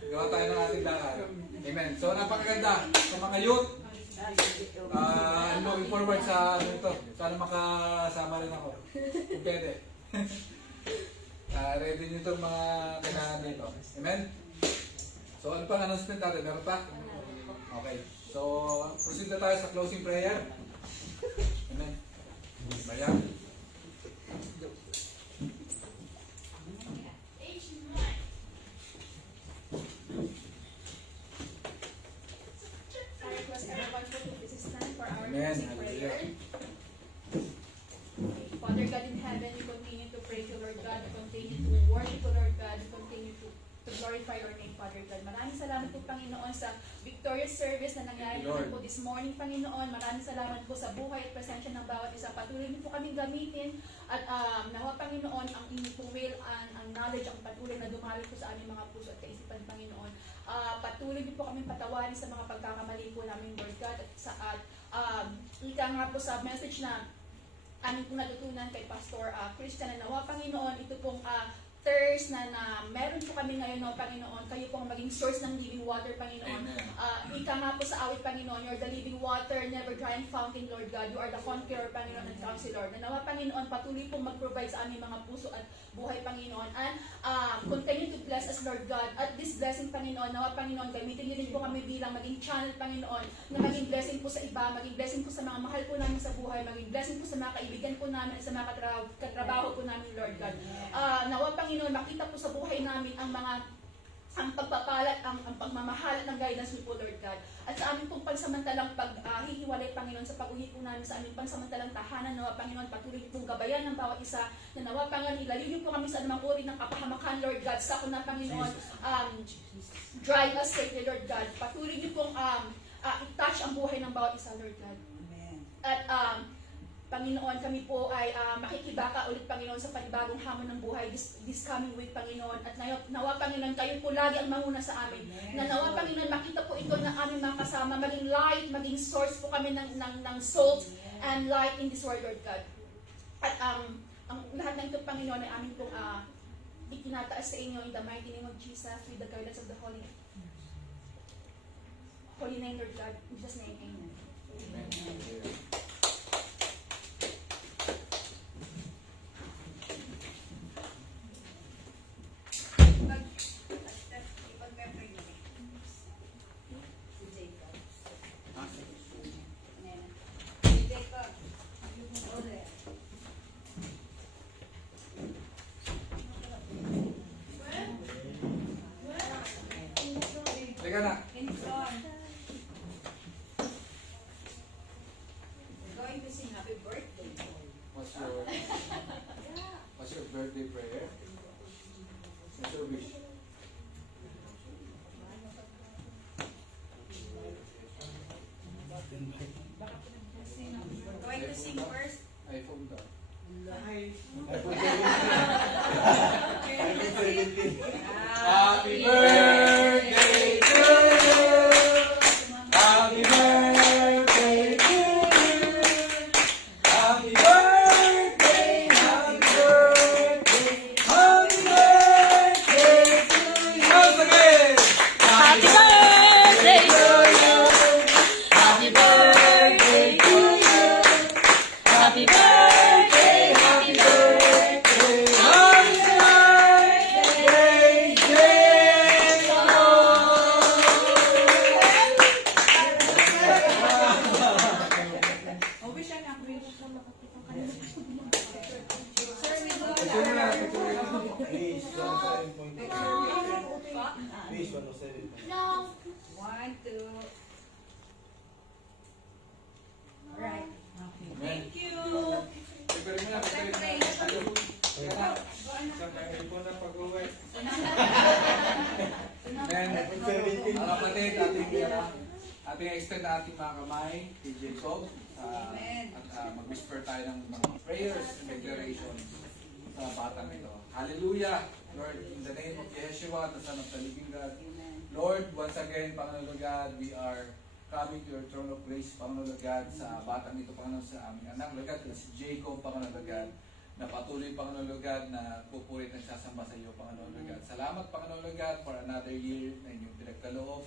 Gawa tayo ng ating lakad. Amen. So napakaganda sa mga youth. I'm looking forward sa ano ito. Sana makasama rin ako. Kung pwede. Ready nyo itong mga kailangan dito. Amen? So ano pang announcement natin? Meron pa? Okay. So proceed na tayo sa closing prayer. Amen. Bayan. I request everyone to please stand for our Amen. closing prayer. Father God in heaven, we continue to pray to Lord God, we continue to worship to Lord God, we continue to glorify your name, Father God. Maraming salamat po, Panginoon, sa victorious service na nangyari Lord. po this morning, Panginoon. Maraming salamat po sa buhay at presensya ng bawat isa. Patuloy niyo po kaming gamitin at nawa, Panginoon, ang inyong po will and ang knowledge, ang patuloy na dumali po sa aming mga puso at kaisipan, Panginoon. Patuloy niyo po kaming patawarin sa mga pagkakamali po namin, Lord God, at ika nga po sa message na aming po natutunan kay Pastor Christian na nawa, Panginoon, ito pong thirst na meron po kami ngayon, no, Panginoon, kayo pong maging source ng living water, Panginoon. Ika nga po sa awit, Panginoon, you're the living water, never drying fountain, Lord God. You are the conqueror, Panginoon, and counselor. Na nawa, Panginoon, patuloy pong mag-provide sa aming mga puso at buhay, Panginoon. And continue to bless us, Lord God. At this blessing, Panginoon, nawa, Panginoon, gamitin niyo din po kami bilang maging channel, Panginoon, na maging blessing po sa iba, maging blessing po sa mga mahal po namin sa buhay, maging blessing po sa mga kaibigan po namin at sa mga katrabaho po namin, Lord God. Nawa, Panginoon, makita po sa buhay namin ang pagpapalat, ang pagmamahal ng guidance niyo po, Lord God. At sa aming pong pansamantalang paghihiwalay, Panginoon, sa pag-uwi po namin sa aming pansamantalang tahanan, nawa, Panginoon, patuloy niyo pong gabayan ng bawat isa, na nawa, Panginoon, ilalim niyo po kami sa anumang uri ng kapahamakan, Lord God. Sa kuna, Panginoon, drive us safely, Lord God. Patuloy niyo pong i-touch ang buhay ng bawat isa, Lord God. At Panginoon, kami po ay makikibaka ulit, Panginoon, sa panibagong hamon ng buhay this coming week, Panginoon. At nawa, Panginoon, kayo po lagi ang manguna sa amin. Na nawa, Panginoon, makita po ito ng aming mga kasama, maging light, maging source po kami ng salt and light in this world, Lord God. At ang lahat ng ito, Panginoon, ay aming pong itinataas sa inyo in the mighty name of Jesus with the guidance of the Holy name, Lord God. In Jesus' name, amen. Amen. Teka na. Going to sing happy birthday. What's your birthday prayer? What's your wish? Going to sing first. iPhone daw. Happy birthday to you. Happy birthday to you. Happy birthday, happy birthday, happy birthday to you. Once again. Happy birthday to you. Happy birthday to you. Happy birthday, happy birthday, happy birthday, Jay. nakapitang kanina. Sir, we go Picture mo lang, picture mo lang. Please, 107.8. Please, 107. Lang. 1, 2. Alright. Thank you. Picture mo lang, picture mo lang. Then, mga kapatid, ating extend na ating mga kamay kay Jacob. At mag-whisper tayo ng mga prayers and declarations sa batang ito. Hallelujah! Lord, in the name of Yeshua, the Son of the living God. Lord, once again, Panginoon God, we are coming to your throne of grace, Panginoon God, sa batang ito, Panginoon, sa aming anak, Lord God, si Jacob, Panginoon God, na patuloy, Panginoon God, na pupurit at sasamba sa iyo, Panginoon God. Salamat, Panginoon God, for another year na inyong pinagkaloob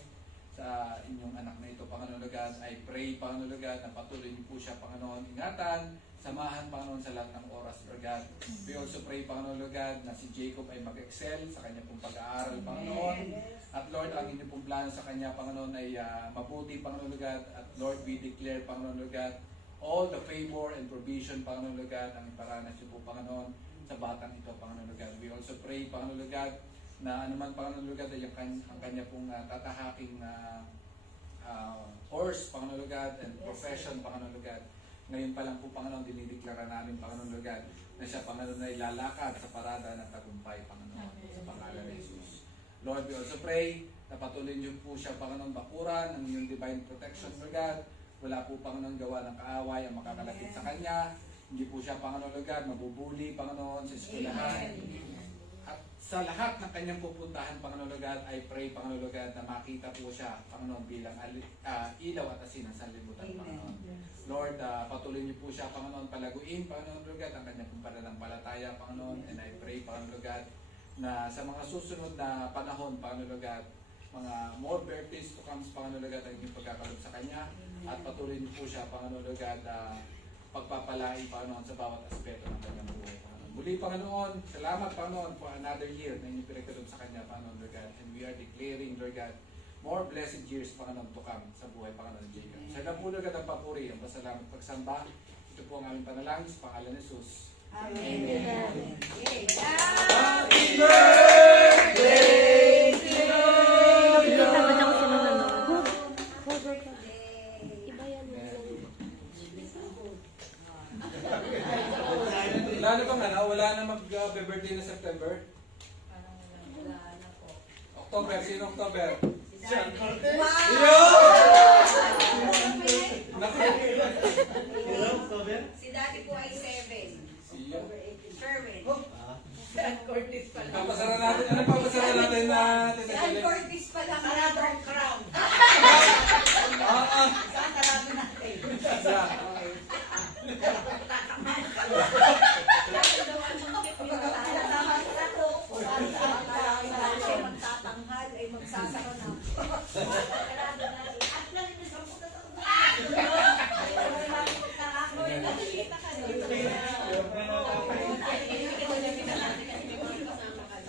sa inyong anak na ito, Panginoon God. I pray, Panginoon God, na patuloy niyo po siya, Panginoon, ingatan, samahan, Panginoon, sa lahat ng oras, Lord God. We also pray, Panginoon God, na si Jacob ay mag-excel sa kanya pong pag-aaral, Panginoon. At Lord, ang inyong pong plano sa kanya, Panginoon, ay mabuti, Panginoon God. At Lord, we declare, Panginoon God, all the favor and provision, Panginoon God, ang iparanas niyo po, Panginoon, sa batang ito, Panginoon God. We also pray, Panginoon God, na anuman, Panginoon God, ay ang kanya pong tatahaking course, Panginoon God, and profession, Panginoon God. Ngayon pa lang po, Panginoon, dinideklara namin, Panginoon God, na siya, Panginoon, ay lalakad sa parada ng tagumpay, Panginoon, sa pangalan ni Jesus. Lord, we also pray na patuloy niyo po siya, Panginoon, bakuran ng inyong divine protection, Lord God. Wala po, Panginoon, gawa ng kaaway ang makakalapit sa kanya. Hindi po siya, Panginoon God, mabubuli, Panginoon, sa eskwelahan. At sa lahat ng kanyang pupuntahan, Panginoon God, I pray, Panginoon God, na makita po siya, Panginoon, bilang ilaw at asin ng sanlibutan, Panginoon. Lord, patuloy niyo po siya, Panginoon, palaguin, Panginoon God, ang kanyang pananampalataya, Panginoon. And I pray, Panginoon God, na sa mga susunod na panahon, Panginoon God, mga more birthdays to come, Panginoon God, ang inyong pagkakalob sa kanya. At patuloy niyo po siya, Panginoon God, pagpapalain, Panginoon, sa bawat aspeto ng kanyang buhay, Panginoon. Muli, Panginoon, salamat, Panginoon, for another year na inyong pinagkalob sa kanya, Panginoon, Lord God. And we are declaring, Lord God, more blessed years, Panginoon, to come sa buhay, Panginoon, Jacob. Sa ilang po, Lord God, ang papuri, ang pasalamat, pagsamba. Ito po ang aming panalangin sa pangalan ni Jesus. Amen. Okay. Happy birthday to you! Iba yan. Wala na mag-birthday na September? Wala na po. October, sino October? Si Daddy po ay 7. Siyo. Sherwin. San Cortez pala. Papasara natin. Ano papasara natin na Si Ann Cortez pa lang. Another crown. Saan tarado natin? Isa. Magtatanghal ay magsasaro na.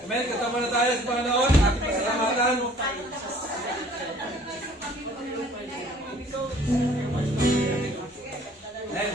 Amen. Katama na tayo sa Panginoon. Ating pasalamatan. Amen.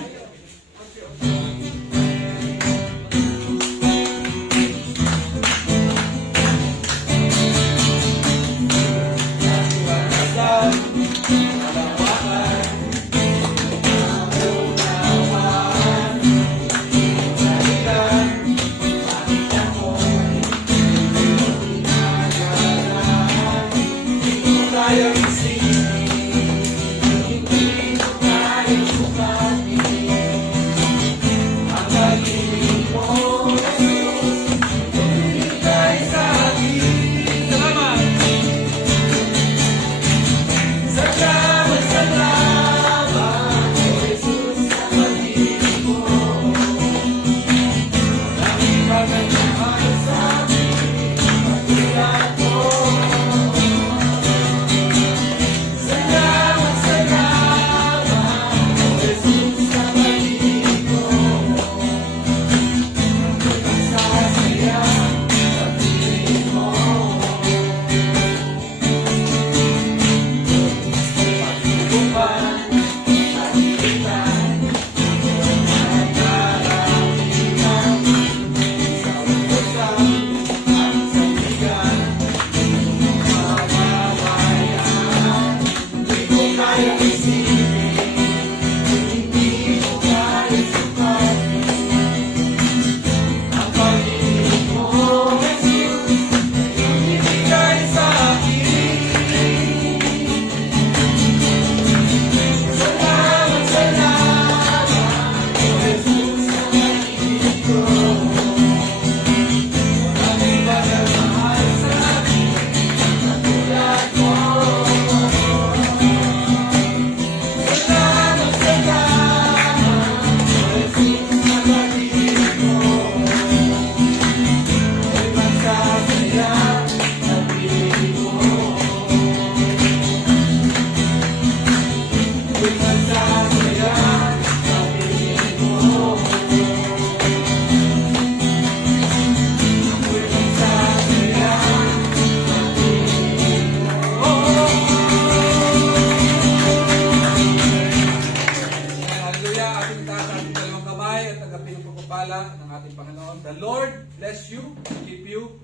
salita ng ating Panginoon. The Lord bless you and keep you.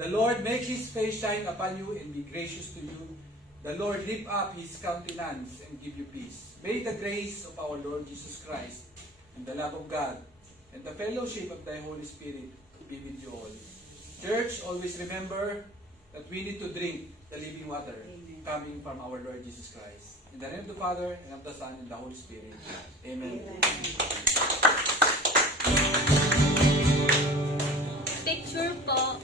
The Lord make His face shine upon you and be gracious to you. The Lord lift up His countenance and give you peace. May the grace of our Lord Jesus Christ and the love of God and the fellowship of the Holy Spirit be with you all. Church, always remember that we need to drink the living water coming from our Lord Jesus Christ. In the name of the Father, and of the Son, and the Holy Spirit. Amen. Picture po.